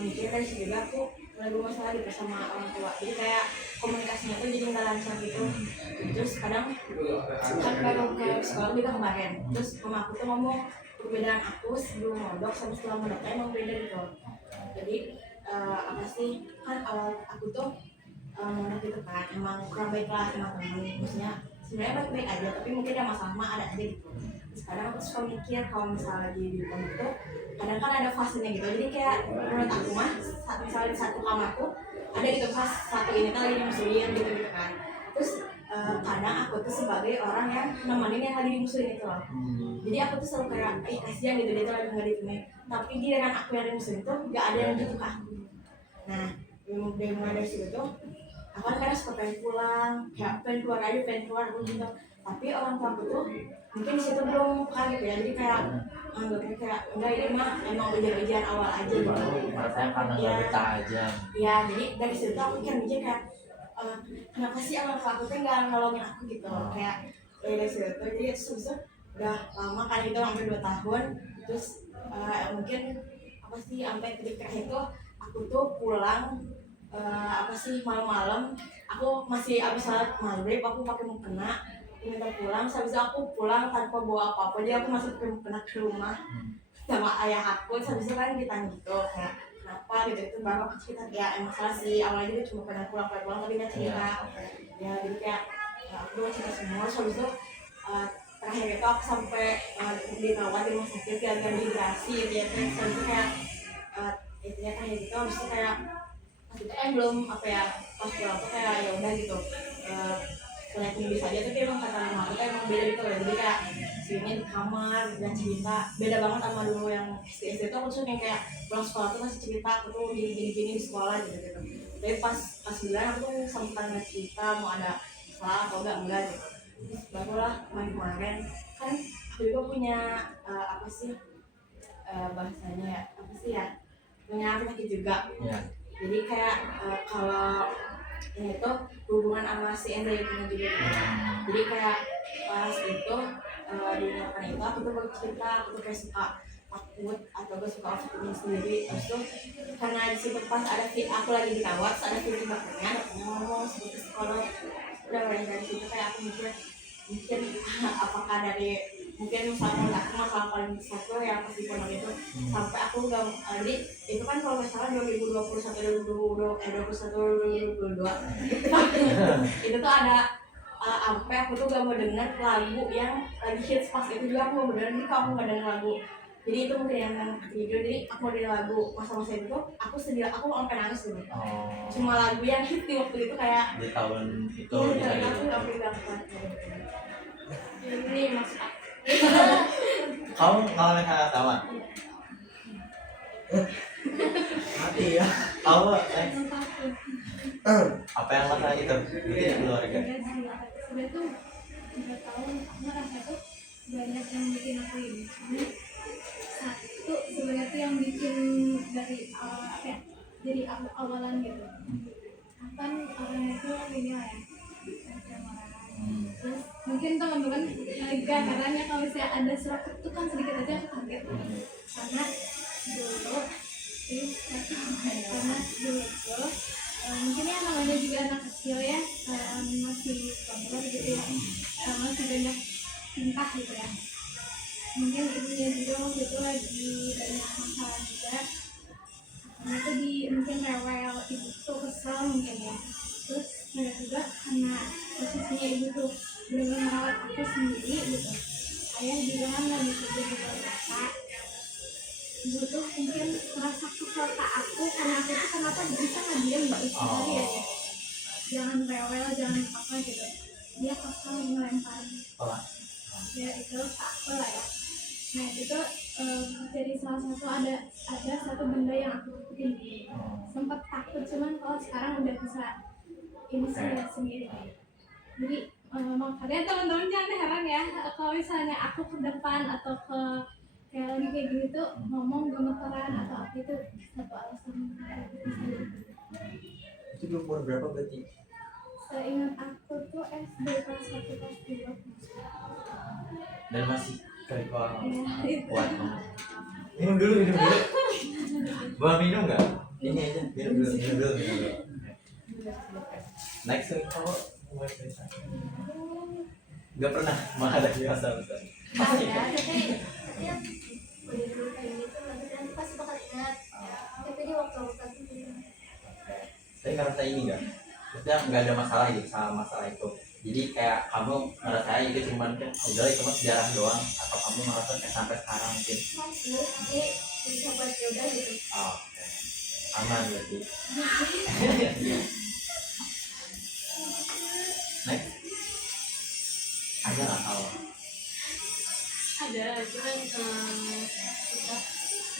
mikir dari sini juga aku mulai bermasalah gitu sama orang tua. Jadi kayak komunikasinya tuh jadi nggak lancar gitu. Terus kadang kan baru ke sekolah juga kemarin. Terus mama aku tuh ngomong perbedaan aku sebelum mondok sama setelah mondoknya emang beda gitu. Jadi apa sih, kan awal aku tuh mondok gitu kan emang kurang baik lah sama temen, maksudnya sebenarnya baik-baik aja tapi mungkin ada masalah mah ada aja gitu. Terus kadang aku suka mikir kalau misalnya lagi di pondok tuh kadang kan ada fasenya gitu, jadi kayak menurut aku mah misalnya di satu kamarku ada gitu pas satu ini kan lagi nyusulin gitu kan. Terus kadang aku tuh sebagai orang yang nemenin yang lagi dimusuhin itu loh. Jadi aku tuh selalu kayak kasihan gitu dia tuh lagi nggak ditemenin, tapi giliran aku yang dimusuhin tuh nggak ada yang gitu ke aku. Nah dari mulai dari situ tuh aku kan kadang suka pengen pulang, kayak pengen keluar aja, pengen keluar aku gitu. Tapi orang tua aku tuh mungkin di situ belum paham gitu ya, jadi kayak anggapnya kayak enggak, ini mah emang ujian-ujian awal aja gitu. Rasanya karena nggak Iya. betah aja. Iya, jadi dari situ tuh aku kan mikir kayak kenapa sih orang tua aku tuh nggak nolongin aku gitu. Kayak dari situ tuh jadi terus udah lama kan itu hampir 2 tahun. Terus mungkin apa sih sampai titik terakhir itu aku tuh pulang apa sih malam-malam, aku masih abis salat maghrib, aku pakai mukena minta pulang. Habis itu aku pulang tanpa bawa apa-apa, jadi aku masih pakai mukena ke rumah sama ayah aku. Habis itu kan ditanya gitu kayak kenapa gitu, itu baru aku cerita ya emang salah sih, awalnya dia cuma pengen pulang tapi nggak cerita. Ya jadi kayak aku udah cerita semua. Habis itu terakhir itu aku sampai dirawat di rumah sakit ya rehabilitasi gitu ya. Habis itu kayak intinya kayak gitu. Habis itu kayak itu kan belum apa ya, pas pulang tuh kayak ya udah gitu selain nulis aja tuh kayak emang kata mama aku kayak emang beda gitu loh. Jadi kayak sini di kamar dan cerita beda banget sama dulu yang SD tuh aku tuh yang kayak pulang sekolah tuh masih cerita aku tuh gini di sekolah gitu. Tapi pas bilang aku tuh sempat nggak cerita mau ada salah atau enggak gitu. Terus barulah kemarin kan aku juga punya apa sih bahasanya ya, apa sih ya, punya penyakit juga. Jadi kayak kalau ini tuh hubungan sama si endorfinnya juga. Jadi kayak pas itu di makan itu aku tuh baru cerita aku tuh kayak suka takut atau gue suka overthinking sendiri. Terus tuh karena di situ pas ada aku lagi dirawat, ada video dokternya ngomong seperti psikolog. Udah mulai dari situ kayak aku mikir mungkin apakah dari mungkin misalnya aku masalah paling besar tuh yang pasti pondok itu sampai aku nggak jadi itu kan kalau nggak salah 2021 2022 itu tuh ada sampai aku tuh gak mau denger lagu yang lagi hits pas itu juga aku mau bener. Jadi kalau aku nggak denger lagu, jadi itu mungkin yang ketiga. Jadi aku mau denger lagu masa-masa itu tuh aku sedih, aku sampai nangis dulu. Cuma lagu yang hit di waktu itu kayak di tahun itu iya, aku nggak pernah dapat. Ini masuk akal. kamu ngalamin hal yang sama. Mati ya. Kamu Takut. apa yang masalah itu di keluarga? Iya sih. Sebenarnya tuh 3 tahun aku ngerasa tuh banyak yang bikin aku ini. Cuman satu sebenarnya tuh yang bikin dari awal apa ya, dari awalan gitu. Kan orangnya itu ini lah ya, terus mungkin teman-teman agak herannya kalau misalnya ada surat ketuk kan sedikit aja aku kaget karena dulu mungkin ya namanya juga anak kecil ya, masih kontrol gitu ya, masih banyak tingkah gitu ya. Mungkin ibunya juga waktu itu lagi banyak masalah juga, karena itu mungkin rewel, ibu tuh kesel mungkin ya. Terus mereka juga karena posisinya ibu tuh benar merawat aku sendiri gitu, ayah juga kan lagi kerja di luar kota. Ibu tuh mungkin merasa kesel ke aku karena aku tuh kenapa bisa nggak diam mbak istri ya, jangan rewel, jangan apa gitu. Dia kesel melempar ya itu ke aku lah ya. Nah itu jadi salah satu ada satu benda yang aku bikin sempat takut, cuman kalau sekarang udah bisa ini sendiri. Jadi makanya teman-teman jangan heran ya kalau misalnya aku ke depan atau ke kayak lagi kayak gini tuh ngomong gemeteran atau apa, itu satu alasan. Itu umur berapa berarti? Seingat aku tuh SD kelas 1 kelas 2 Dan masih kuat itu. banget. Minum dulu. Bawa minum nggak? Ini aja, minum dulu. Next week kamu mulai cerita. Nggak pernah menghadapi masalah besar. ada tapi yang udah dulu kayak gitu nanti pasti bakal ingat, tapi di waktu-waktu itu Tapi ngerasa ini nggak? Maksudnya nggak ada masalah gitu sama masalah itu. Jadi kayak kamu ngerasa itu cuman kan udah itu mah sejarah doang, atau kamu ngerasa kayak sampai sekarang mungkin? masih tapi bisa buat yoga gitu. Oke. Aman berarti. Next. kan kita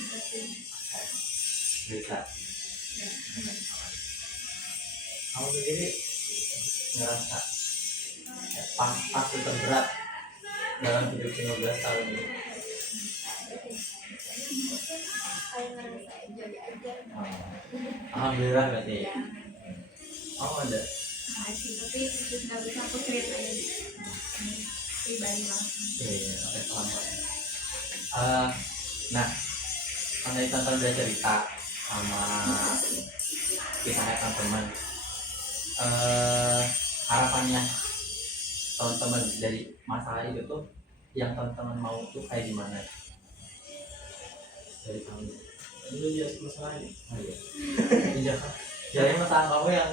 berarti Bisa. Kamu sendiri ngerasa fase terberat dalam hidup 15 tahun ini? kayak ngerasa enjoy aja. Alhamdulillah berarti. Oh ada. Asik, tapi nggak bisa aku ceritain pribadi langsung. Iya, oke paham. Nah, kan tadi Tonton udah cerita sama kisahnya teman-teman. Harapannya teman-teman dari masalah itu tuh yang teman-teman mau tuh kayak gimana? Dari kamu. Dulu dia masalahnya. Oh iya. Iya. Jadi masalah kamu yang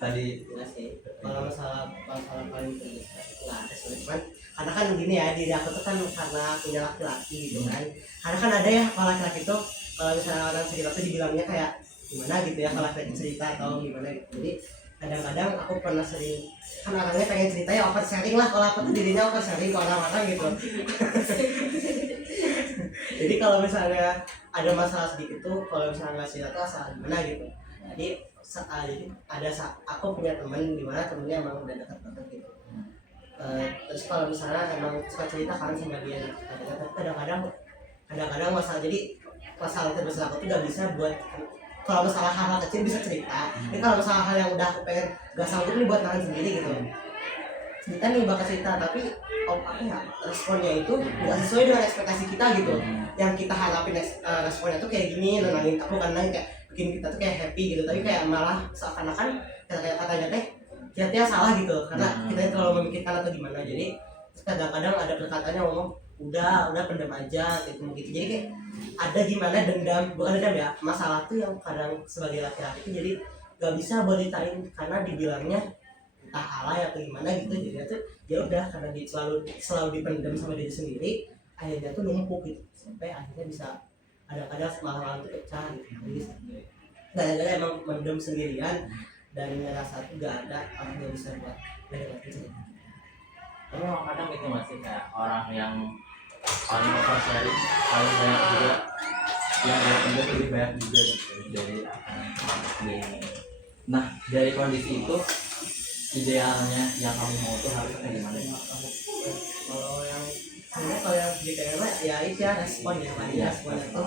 tadi Ya sih, kalau masalah paling terbesar itu nggak ada sih, cuman karena kan gini ya, diri aku tuh kan karena punya laki-laki gitu kan, karena kan ada ya kalau laki-laki tuh kalau misalnya orang cerita tuh dibilangnya kayak gimana gitu ya kalau laki-laki cerita atau gimana gitu. Jadi kadang-kadang aku pernah sering, kan orangnya pengen cerita ya oversharing lah, kalau aku tuh dirinya oversharing ke orang-orang gitu. Jadi kalau misalnya ada masalah sedikit tuh, kalau misalnya nggak cerita tuh asal gimana gitu. Jadi aku punya temen di mana temennya emang udah dekat-dekat gitu. Terus kalau misalnya emang suka cerita kan sama dia, kadang-kadang masalah, jadi masalah terbesar aku tuh gak bisa buat, kalau masalah hal-hal kecil bisa cerita, tapi kalau masalah hal yang udah aku pengen gak sanggup nih buat nahan sendiri gitu, cerita nih bakal cerita, tapi responnya itu gak sesuai dengan ekspektasi kita gitu, yang kita harapin responnya tuh kayak gini, nenangin aku karena kayak bikin kita tuh kayak happy gitu, tapi kayak malah seakan-akan kayak katanya teh kita salah gitu karena kita terlalu memikirkan atau gimana. Jadi kadang-kadang ada perkataannya ngomong udah pendam aja gitu, jadi kayak ada gimana dendam, bukan dendam ya, masalah tuh yang kadang sebagai laki-laki tuh jadi gak bisa beritain karena dibilangnya entah alay atau gimana gitu, jadi tuh ya udah karena selalu dipendam sama diri sendiri, akhirnya tuh numpuk gitu sampai akhirnya bisa kadang-kadang malam-malam tuh pecah gitu. Jadi kadang-kadang emang mendem sendirian dan ngerasa tuh gak ada orang yang bisa buat lewat itu. tapi memang kadang gitu masih kayak orang yang paling oversharing paling banyak juga yang dia lebih banyak juga gitu dari ini. Nah dari kondisi itu idealnya yang kamu mau tuh harus kayak gimana? Kalau yang sebenarnya kalau yang di KMA ya itu ya respon ya, responnya tuh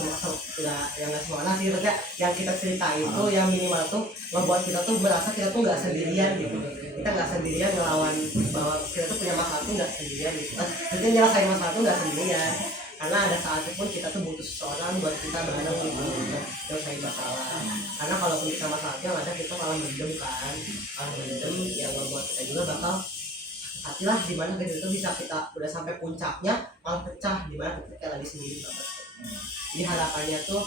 nggak semua sih, maksudnya yang kita cerita itu yang minimal tuh membuat kita tuh merasa kita tuh nggak sendirian gitu, kita nggak sendirian ngelawan bahwa kita tuh punya masalah tuh nggak sendirian gitu, jadi nyelesain masalah tuh nggak sendirian, karena ada saatnya pun kita tuh butuh seseorang buat kita bareng gitu nyelesain masalah, karena kalau kita masalahnya nggak ada kita malah mendem kan, malah mendem yang membuat kita juga bakal hatilah dimana gitu tuh bisa kita udah sampai puncaknya malah pecah, dimana kita kayak lagi sendiri banget. Jadi harapannya tuh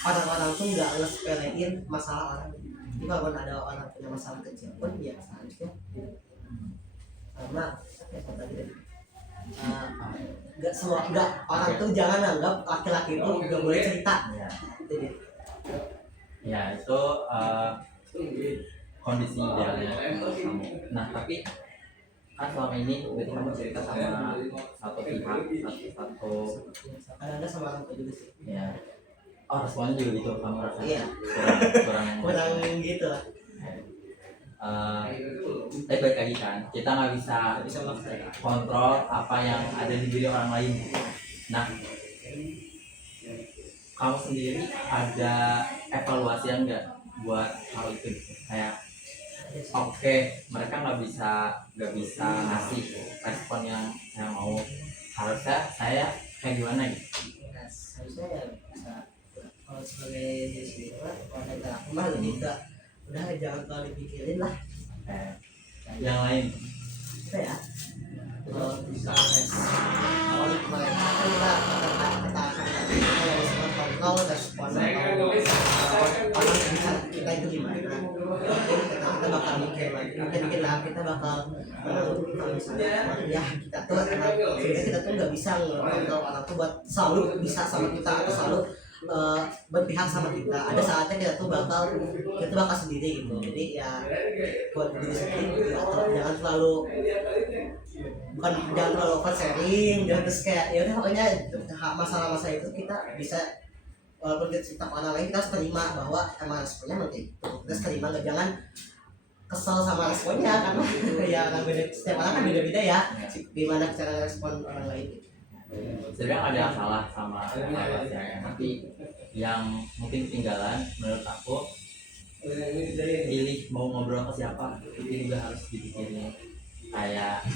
orang-orang tuh nggak ngesepelein masalah orang. Jadi kalau ada orang punya masalah kecil pun ya seharusnya sama ya tadi nggak orang tuh jangan anggap laki-laki itu nggak boleh cerita. Jadi Ya itu kondisi idealnya kamu. Nah tapi kan selama ini berarti kamu cerita sama satu pihak satu ada sama orang tua juga sih. ya. Oh responnya juga gitu kamu rasa? Iya. kurang gitu lah. Tapi balik lagi kan kita nggak bisa maksa kontrol apa yang ada di diri orang lain. Nah kamu sendiri ada evaluasi yang enggak buat hal itu kayak oke, mereka nggak bisa ngasih respon yang saya mau, harusnya saya kayak gimana gitu? Harusnya ya bisa kalau sebagai diri sendiri lah, kalau dari aku mah lebih udah jangan terlalu dipikirin lah. Yang lain Apa ya? Kalau bisa awal kemarin kan kita akan kontrol respon orang sekitar kita itu gimana. Kita bakal mikir lagi, mungkin lah kita bakal kalau misalnya ya kita tuh sebenarnya kita tuh nggak bisa ngontrol orang tuh buat selalu bisa sama kita atau selalu berpihak sama kita. Ada saatnya kita tuh bakal sendiri gitu. Jadi ya buat diri sendiri jangan terlalu over sharing, jangan terus kayak ya udah pokoknya masalah-masalah itu kita bisa, walaupun kita cerita ke orang lain kita harus terima bahwa emang responnya nanti itu kita harus terima, nggak jangan kesel sama responnya karena ya kan beda, setiap orang kan beda-beda ya gimana cara respon orang lain. Sebenarnya ada yang salah sama saya, tapi yang mungkin ketinggalan menurut aku pilih mau ngobrol ke siapa itu juga harus dipikirin. Kayak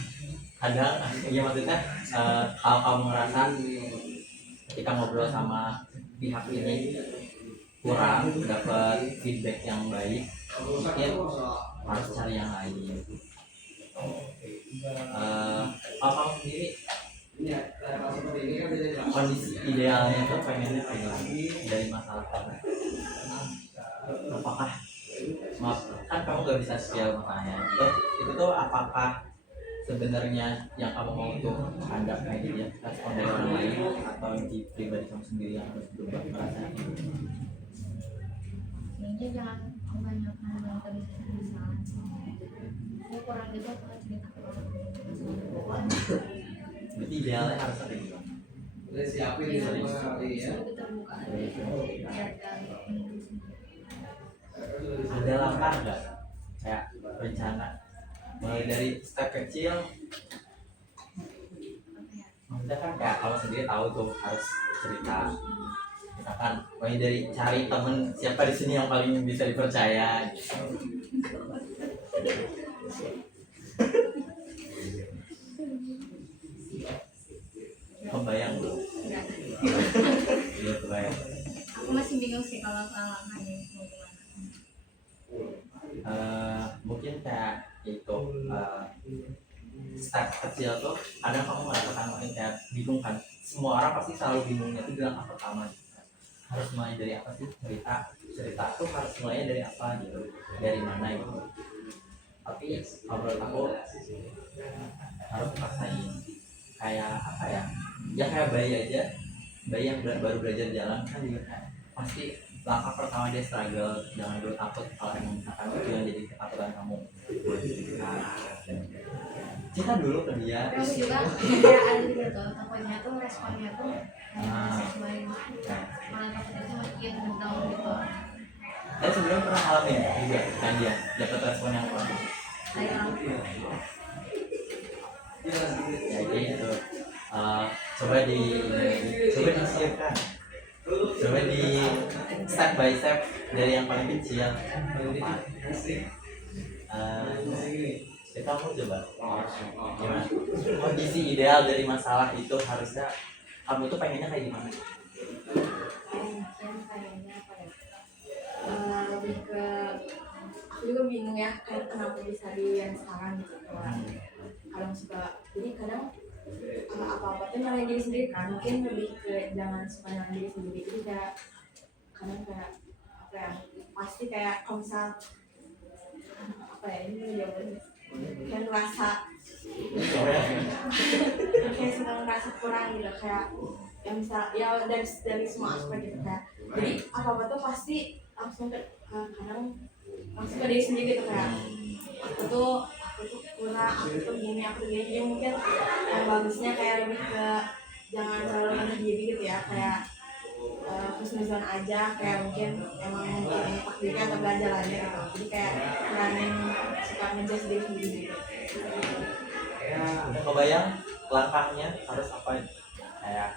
kadang ya maksudnya kalau kamu ngerasa ketika ngobrol sama pihak ini kurang dapat feedback yang baik, mungkin harus cari yang lain. Kamu sendiri kondisi idealnya tuh pengennya kayak dari masalah kamu, apakah maaf kan kamu gak bisa spill makanya itu tuh apakah sebenarnya yang kamu mau tuh ada kayak dia respon dari orang lain atau di pribadi kamu sendiri yang harus berubah merasa Kayaknya jangan kebanyakan yang kebiasaan. Saya kurang gitu kalau cerita ke orang. berarti idealnya harus ada gitu. Selalu terbuka Ada langkah nggak kayak rencana mulai dari step kecil, maksudnya kan kayak kamu sendiri tahu tuh harus cerita, misalkan mulai dari cari temen siapa di sini yang paling bisa dipercaya gitu. Kebayang belum? Iya kebayang. Aku masih bingung sih kalau soal langkahnya mau gimana. Mungkin kayak itu step kecil tuh kadang kamu merasakan mungkin kayak bingung kan, semua orang pasti selalu bingungnya tuh di langkah pertama gitu. Harus mulai dari apa sih, cerita tuh harus mulainya dari apa gitu, dari mana gitu. Tapi menurut aku harus paksain, kayak apa ya kayak bayi aja, bayi yang baru belajar jalan kan juga kayak pasti langkah pertama dia struggle. Jangan dulu takut kalau emang misalkan itu yang jadi ketakutan kamu. Cerita dulu ke dia. Tapi aku juga kayak ada juga tuh takutnya tuh responnya tuh kayak sesuai, malah takutnya tuh makin down gitu. Saya sebelumnya pernah ngalamin juga kan dia dapat respon yang kurang. Kayak Ya gitu. Coba disisipkan, coba di step by step dari yang paling kecil. Kita mau coba gimana kondisi ideal dari masalah itu, harusnya kamu tuh pengennya kayak gimana? Mungkin kayaknya apa ya, lebih ke aku juga bingung ya kayak kenapa bisa di yang sekarang gitu. Kadang suka jadi kadang apa-apa tuh nyalain diri sendiri kan, mungkin lebih ke jangan suka nyalain diri sendiri. Jadi kayak kadang kayak apa ya, pasti kayak kalau misal apa ya, ini jawabannya kayak ngerasa kayak sedang ngerasa kurang gitu, kayak yang misal ya dari semua aspek gitu, kayak jadi apa-apa tuh pasti langsung ke kadang langsung ke diri sendiri gitu, kayak aku tuh kurang, aku tuh gini. Jadi mungkin yang bagusnya kayak lebih ke jangan terlalu rendah diri gitu ya, kayak husnuzon aja, kayak mungkin emang ini takdirnya atau belajar aja gitu. Jadi kayak kurangin suka ngejudge diri sendiri gitu. Udah kebayang langkahnya harus apa? Kayak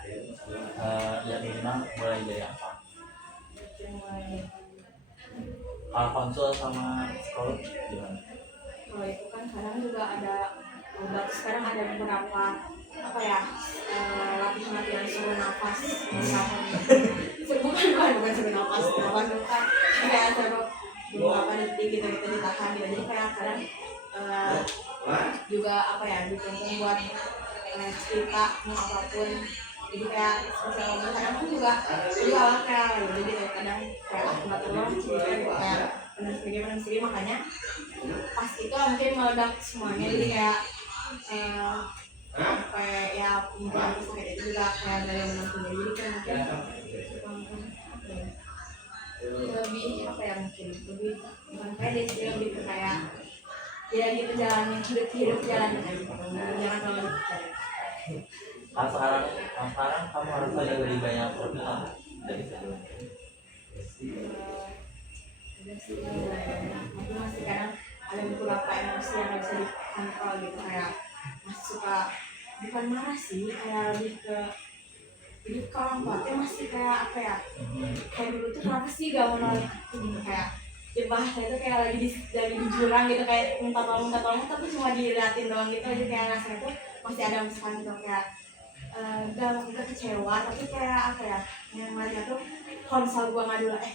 ya minimal mulai dari apa? Kalau konsul sama psikolog gimana? Kalau itu kan kadang juga ada obat, sekarang ada beberapa apa ya, latihan suruh nafas, bukan suruh nafas bukan kayak suruh beberapa detik gitu ditahan gitu. Jadi kayak kadang juga apa ya, dituntun buat cerita mau apapun. Jadi kayak sosial media kadang pun juga awal kayak jadi kadang kayak aku nggak terlalu cerita juga kayak benar sendiri, makanya pas itu mungkin meledak semuanya. Jadi kayak kayak ya pembukaan sakit itu juga kayak dari yang sendiri, jadi kan mungkin sih, lebih bukan pede sih, lebih ke kayak ya gitu jalanin hidup jalanin aja gitu. Jangan terlalu dipercaya. Sekarang kamu harus ada lebih banyak perbedaan dari sebelumnya. Udah sih, aku masih kadang ada beberapa emosi yang nggak bisa dikontrol gitu, kayak masih suka bukan marah sih, kayak lebih ke jadi kalau orang tua masih kayak apa ya, kayak dulu tuh kenapa sih gak mau nolongin aku gitu, kayak ya bahasanya itu kayak lagi di jurang gitu, kayak minta tolong tapi cuma diliatin doang gitu aja, kayak rasanya tuh masih ada misalkan gitu, kayak gak mau kita kecewa tapi kayak apa ya, yang lainnya tuh kalau misal gua ngadu lagi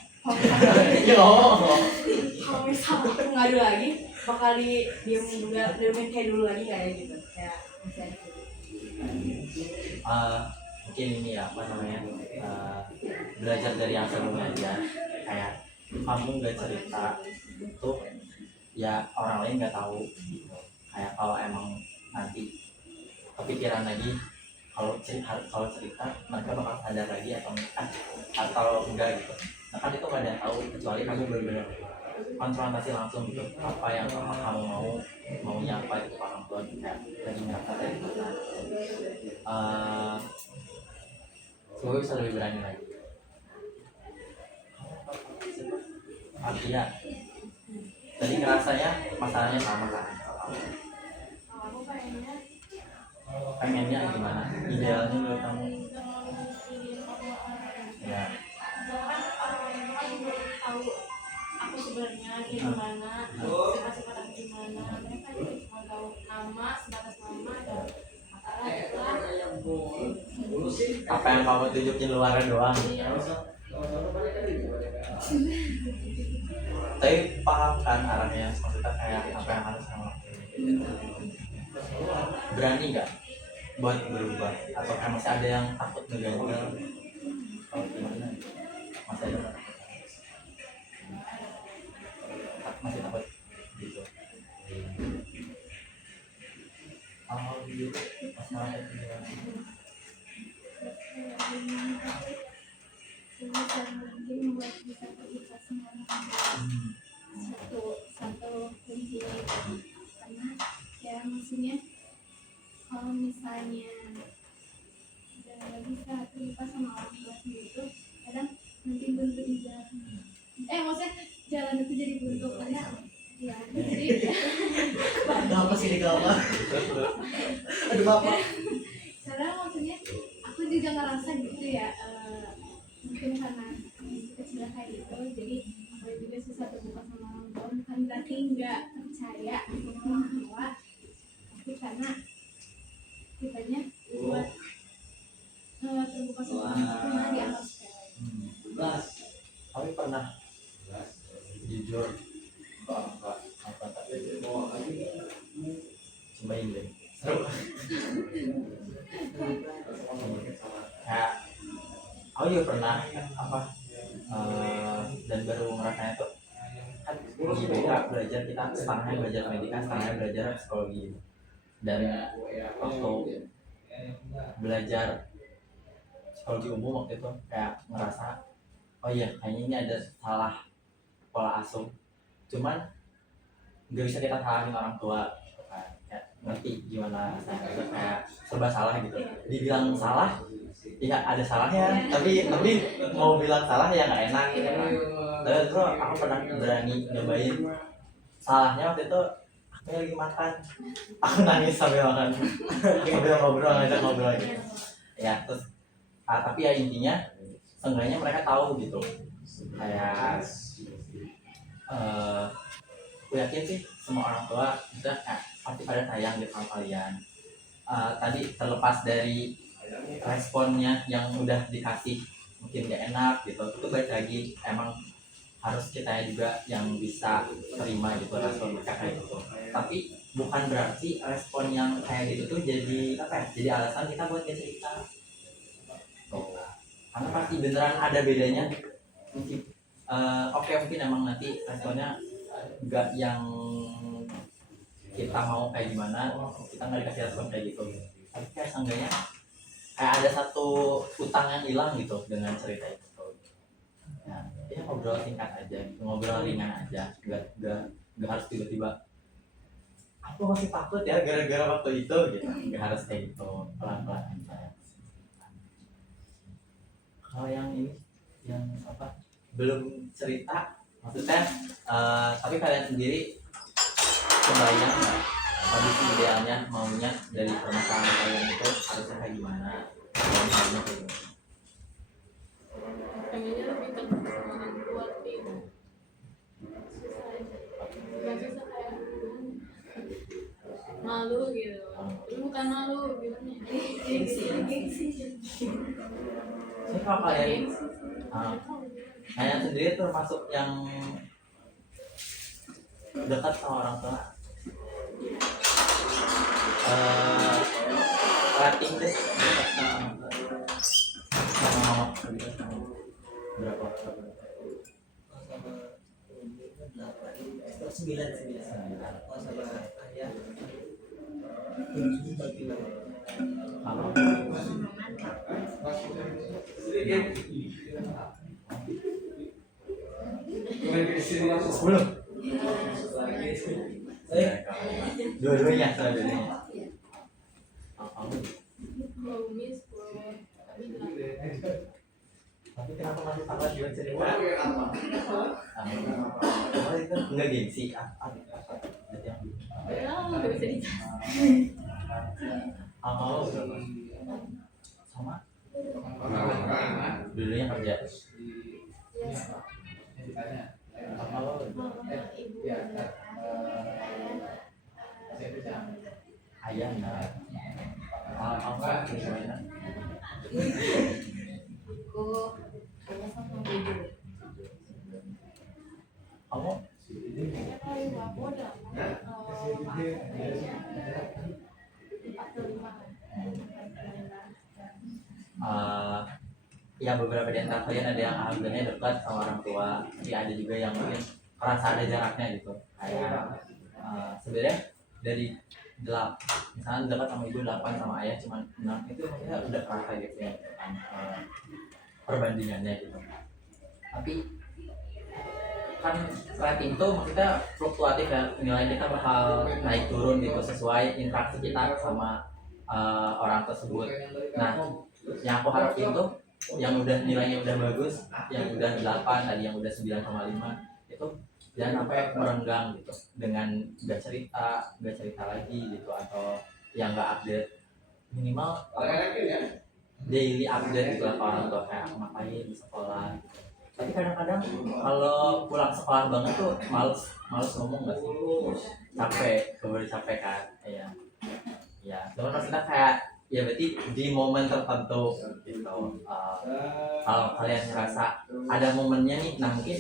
kalau misal aku ngadu lagi bakal diemin kayak dulu lagi kayak gitu, kayak masih ada gitu. Mungkin ini ya apa namanya, belajar dari yang sebelumnya aja, kayak kamu nggak cerita itu ya orang lain nggak tahu gitu. Kayak kalau emang nanti kepikiran lagi kalau cerita mereka bakal sadar lagi atau enggak gitu. Nah kan itu nggak ada yang tahu kecuali kamu benar-benar konfrontasi langsung gitu, apa yang kamu maunya apa itu orang tua kayak lagi ngerasa dari mana. Semoga bisa lebih berani lagi. Artinya tadi ngerasanya masalahnya sama kan? Aku Pengennya gimana? Idealnya menurut kamu? terlalu mikirin orang Ya. Soalnya kan orang itu kan belum tahu aku sebenarnya kayak gimana, sifat-sifat aku gimana. Mereka cuma tahu nama, sebatas nama dan Apa yang kamu tunjukin luarnya doang? Tapi paham kan arahnya, maksudnya kayak apa yang harus kamu lakuin? Berani nggak buat berubah? Atau kayak masih ada yang takut ngegagal? Kalau gimana? Masih ada yang masih takut gitu? Oh gitu, masalah itu gimana? sebisa mungkin buat bisa terbuka sama orang satu kunci karena ya maksudnya kalau misalnya udah nggak bisa terbuka sama orang tua sendiri itu kadang nanti buntu di jalan, maksudnya jalan itu jadi buntu karena ya jadi Apa sih di kamar? Aduh bapak. karena maksudnya aku juga ngerasa gitu ya, mungkin karena kecil kayak gitu jadi aku juga susah terbuka sama orang tua, bukan berarti nggak percaya sama orang tua tapi karena kitanya buat terbuka sama orang tua malah dianggap sepele. Tapi pernah jujur apa tapi cobain deh seru. Kayak aku juga pernah apa dan baru ngerasanya tuh kan di BK belajar, kita setengahnya belajar medika, setengahnya belajar psikologi. Dan waktu belajar psikologi umum waktu itu kayak ngerasa oh iya kayaknya ini ada salah pola asuh, cuman nggak bisa kita salahin orang tua gitu kan. Kayak ngerti gimana rasanya gitu, kayak serba salah gitu, dibilang salah ya ada salahnya tapi mau bilang salah ya nggak enak gitu kan. Terus aku pernah berani nyobain salahnya waktu itu aku lagi makan, aku nangis sambil makan sambil ngajak ngobrol gitu ya. Terus tapi ya intinya seenggaknya mereka tahu gitu, kayak aku yakin sih semua orang tua bisa pasti pada sayang di sama kalian. Tadi terlepas dari responnya yang udah dikasih mungkin gak enak gitu, itu balik lagi emang harus kita juga yang bisa terima gitu respon mereka kayak gitu. Tapi bukan berarti respon yang kayak gitu tuh jadi apa ya, jadi alasan kita buat cerita. Karena pasti beneran ada bedanya. Mungkin oke, mungkin emang nanti responnya enggak yang kita mau kayak gimana, kita nggak dikasih respon kayak gitu. Tapi kayak seenggaknya kayak ada satu utang yang hilang gitu dengan cerita itu. Ya ngobrol ngobrol singkat aja, ngobrol ringan aja, nggak harus tiba-tiba aku masih takut ya gara-gara waktu itu gitu, nggak harus kayak gitu, pelan-pelan aja. Kalau yang ini yang apa belum cerita maksudnya tapi kalian sendiri kebayang nggak kondisi idealnya maunya dari pernikahan kalian itu harusnya kayak gimana, dan maunya kayak gimana? pengennya lebih dekat sama orang tua itu susah aja nggak bisa kayak malu gitu itu bukan malu gimana ya? Gengsi. Jadi kalau kalian kalian sendiri termasuk yang dekat sama orang tua, rating deh dekat sama orang tua sama mama berapa sama sembilan oh sama ayah 7/6. kalau sepuluh dua-duanya dua-duanya. Kamu kalau Umi 10 tapi 8 tapi kenapa masih takut juga cerita? Oh itu nggak gengsi jadi yang ya nggak bisa dicari kamu berapa sama dulunya kerja kalau ibu ayah nah kamu gimana? Aku kayaknya sama ibu. Kamu kayaknya kalau ibu aku ada 4 ke 5 ya beberapa di antara kalian ada yang alhamdulillah dekat sama orang tua, tapi ada juga yang mungkin merasa ada jaraknya gitu. Kayak sebenarnya dari 8 misalnya dekat sama ibu 8 sama ayah cuma 6 itu maksudnya udah kerasa gitu ya kan, perbandingannya gitu. Tapi kan rating itu maksudnya fluktuatif ya, nilai kita bakal naik turun gitu sesuai interaksi kita sama orang tersebut. Nah yang aku harapin tuh yang udah nilainya udah bagus, yang udah 8 tadi, yang udah 9,5 itu jangan sampai merenggang gitu dengan gak cerita lagi gitu, atau yang gak update minimal daily update gitu lah ke orang tua kayak ngapain di sekolah. Tapi kadang-kadang kalau pulang sekolah banget tuh males ngomong gak sih, keburu capek kan ya cuman maksudnya kayak ya berarti di momen tertentu gitu. Kalau kalian ngerasa ada momennya nih, nah mungkin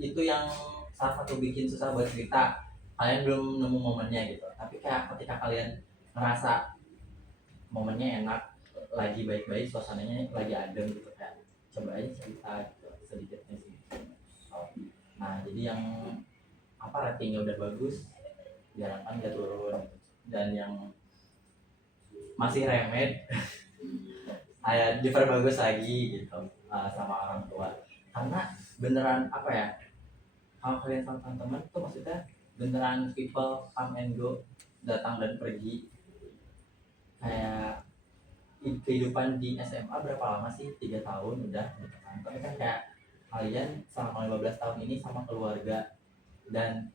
itu yang salah satu bikin susah buat cerita, kalian belum nemu momennya gitu. Tapi kayak ketika kalian ngerasa momennya enak, lagi baik-baik, suasananya lagi adem gitu, kayak coba aja cerita gitu sedikitnya sih. Nah jadi yang apa ratingnya udah bagus diharapkan gak turun, dan yang masih remed diperbagus lagi gitu sama orang tua. Karena beneran apa ya, kalau kalian sama teman-teman tuh maksudnya beneran people come and go, datang dan pergi. Kayak kehidupan di SMA berapa lama sih? 3 tahun udah gitu kan. Tapi kan kayak kalian selama 15 tahun ini sama keluarga, dan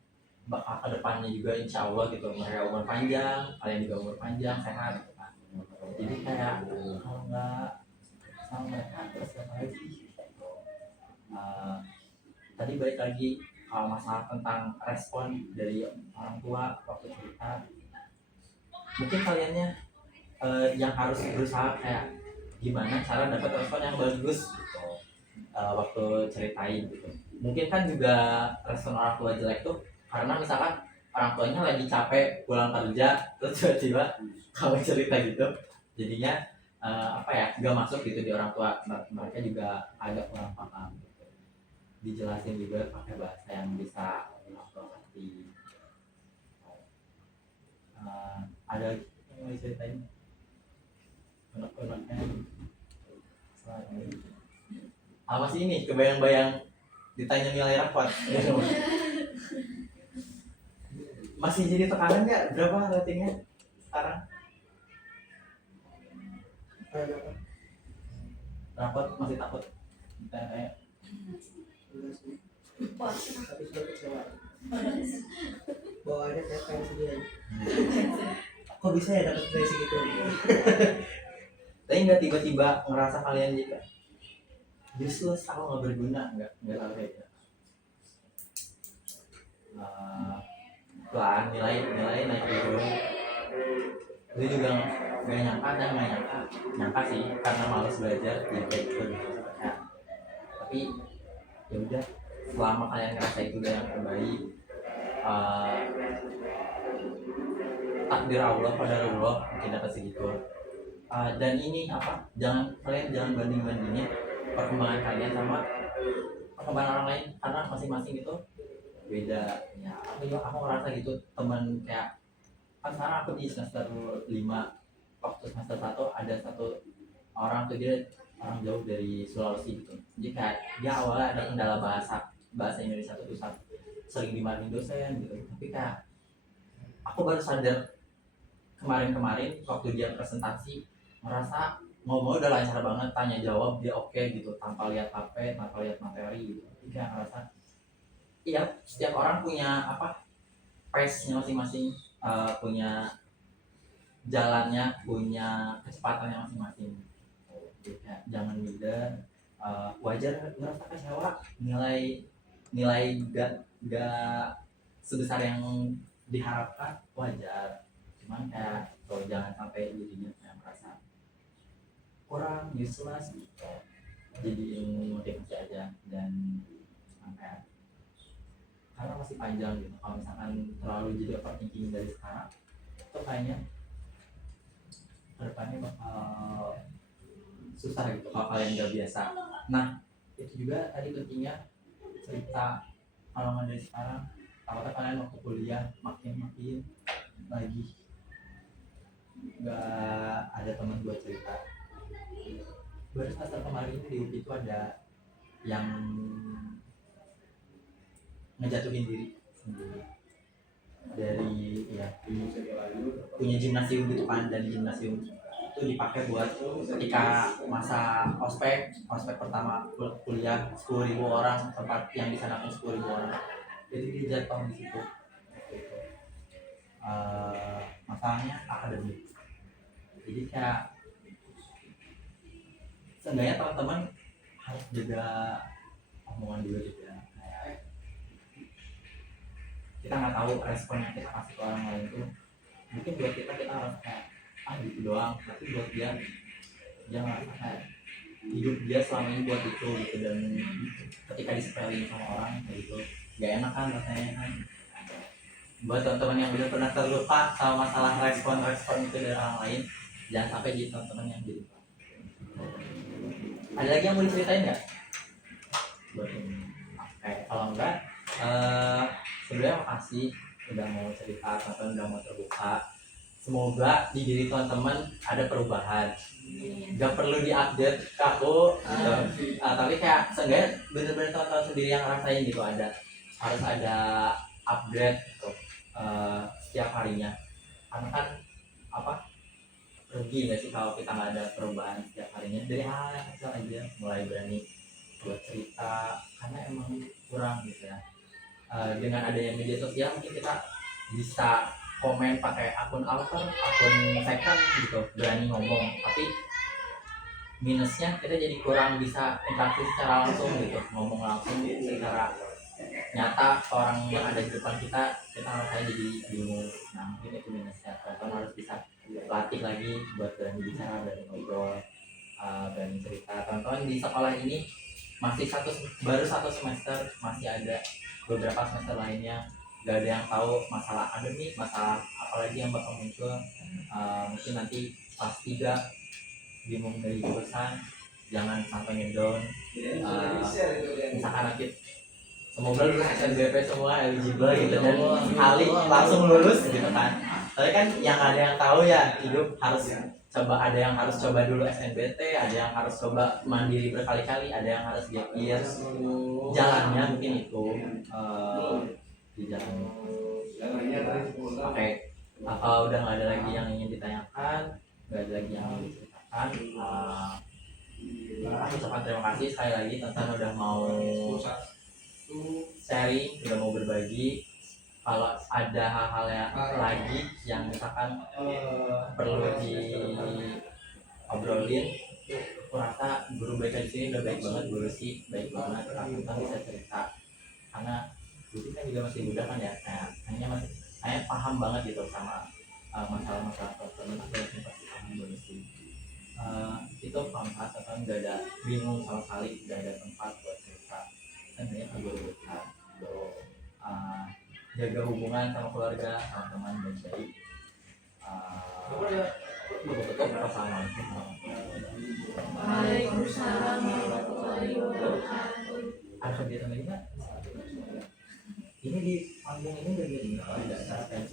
bakal ke depannya juga insya Allah gitu, mereka umur panjang, kalian juga umur panjang, sehat gitu kan. Jadi kayak kalau nggak sama mereka terus apa lagi. Tadi balik lagi kalau masalah tentang respon dari orang tua waktu cerita, mungkin kaliannya yang harus berusaha kayak gimana cara dapat respon yang bagus gitu waktu ceritain gitu. Mungkin kan juga respon orang tua jelek tuh karena misalkan orang tuanya lagi capek pulang kerja terus tiba-tiba kamu cerita gitu, jadinya apa ya, gak masuk gitu di orang tua, mereka juga agak kurang paham gitu. Dijelasin juga pakai bahasa yang bisa mengerti. Ada lagi yang mau diceritain unek-uneknya selain ini apa sih ini kebayang-bayang ditanya nilai rapot masih jadi tekanan nggak? Berapa ratingnya sekarang? Rapot masih takut ditanya? Enggak sih. Tapi sudah kecewa. Bawaannya kayak pengen sedih aja. Kok bisa ya dapat dari segitu? Tapi nggak tiba-tiba ngerasa kalian juga useless, aku nggak berguna, nggak tahu kayak gitu. Pelan nilai naik dulu. Itu juga nggak nyangka dan nggak nyangka sih karena malas belajar jadi kayak gitu. Ya. Tapi ya udah, selama kalian ngerasa itu udah yang terbaik, takdir Allah pada Allah mungkin dapat segitu. Dan ini kalian jangan bandingin perkembangan kalian sama perkembangan orang lain karena masing-masing itu beda ya. Aku ngerasa gitu, teman kayak kan sekarang aku di semester 5, waktu semester 1 ada satu orang tuh, dia orang jauh dari Sulawesi gitu. Jadi kayak dia awalnya ada kendala bahasa Indonesia tuh sering dimarahin dosen gitu, tapi kayak aku baru sadar kemarin waktu dia presentasi, merasa ngomong udah lancar banget, tanya jawab dia oke gitu, tanpa lihat HP, tanpa lihat materi gitu. Jadi kayak ngerasa iya, setiap orang punya pace-nya masing-masing, punya jalannya, punya kecepatannya masing-masing. Jadi kayak jangan minder, wajar ngerasa kecewa, nilai gak sebesar yang diharapkan, wajar. Cuman kayak jangan sampai jadinya kayak merasa kurang, useless gitu. Jadiin motivasi aja, dan kayak karena masih panjang gitu. Kalau misalkan terlalu jadi overthinking dari sekarang, itu kayaknya kedepannya bakal susah gitu kalau kalian nggak biasa. Nah itu juga tadi pentingnya cerita pengalaman dari sekarang. Takutnya kalian waktu kuliah makin lagi nggak ada teman buat cerita. Baru semester kemarin di UPI itu ada yang ngejatuhin diri sendiri dari punya gimnasium gitu kan, dan gimnasium itu dipakai buat ketika masa ospek pertama kuliah 10.000 orang, tempat yang di sana pun 10.000 orang, jadi dia jatuh di situ. Masalahnya akademik, jadi kayak seenggaknya teman-teman harus jaga omongan dulu gitu ya. Kita nggak tahu respon yang kita kasih ke orang lain tuh, mungkin buat kita harus kayak gitu doang, tapi buat dia ngerasa kayak hidup dia selama ini buat itu gitu, dan ketika disepelin sama orang kayak gitu gak enak kan rasanya kan. Buat teman-teman yang udah pernah terluka sama masalah respon itu dari orang lain, jangan sampai jadi teman-teman yang gitu. Ada lagi yang mau diceritain nggak buat ini? Oke, kalau enggak, sebenarnya makasih udah mau cerita, teman-teman udah mau terbuka. Semoga di diri teman-teman ada perubahan. Gak perlu diupdate ke aku, tapi kayak seenggaknya bener-bener teman-teman sendiri yang ngerasain gitu, harus ada upgrade gitu, setiap harinya. Karena kan rugi nggak sih kalau kita nggak ada perubahan setiap harinya, dari hal yang kecil aja, mulai berani buat cerita karena emang kurang gitu ya. Dengan adanya media sosial mungkin kita bisa komen pakai akun alter, akun second gitu, berani ngomong, tapi minusnya kita jadi kurang bisa interaksi secara langsung gitu, ngomong langsung secara nyata ke orang yang ada di depan kita rasanya jadi bingung. Nah mungkin itu minusnya, teman-teman harus bisa latih lagi buat berani bicara, berani ngobrol, berani cerita. Teman-teman di sekolah ini baru satu semester, masih ada beberapa semester lainnya, gak ada yang tahu masalah akademik, masalah apalagi yang bakal muncul. Mungkin nanti pas 3 bingung dari jurusan, jangan sampai ngedown. Misalkan nanti semoga lulus SNBP semua eligible gitu dan kali langsung lulus gitu kan. Tapi kan yang ada yang tahu ya hidup harus coba, ada yang harus coba dulu SNBT, ada yang harus coba mandiri berkali-kali, ada yang harus gap year. Jalannya mungkin itu di jalan. Oke, apa udah nggak ada lagi yang ingin ditanyakan, nggak ada lagi yang ingin diceritakan. Aku ucapkan terima kasih sekali lagi tentang udah mau sharing, udah mau berbagi. Kalau ada hal-hal yang lagi yang misalkan perlu diobrolin, aku rasa guru BK di sini udah baik banget, guru sih baik banget, tentang bisa cerita. Karena guru kan juga masih muda kan ya, hanya paham banget gitu sama masalah-masalah tertentu, aku pasti paham guru sih. Itu manfaat atau nggak ada bingung sama sekali, nggak ada tempat buat cerita. Dan banyak guru BK jaga hubungan sama keluarga, sama teman dan baik. Wassalamualaikum Waalaikumsalam warahmatullahi wabarakatuh. Ada kegiatan lagi nggak? Ini di panggung ini udah gini, ada acara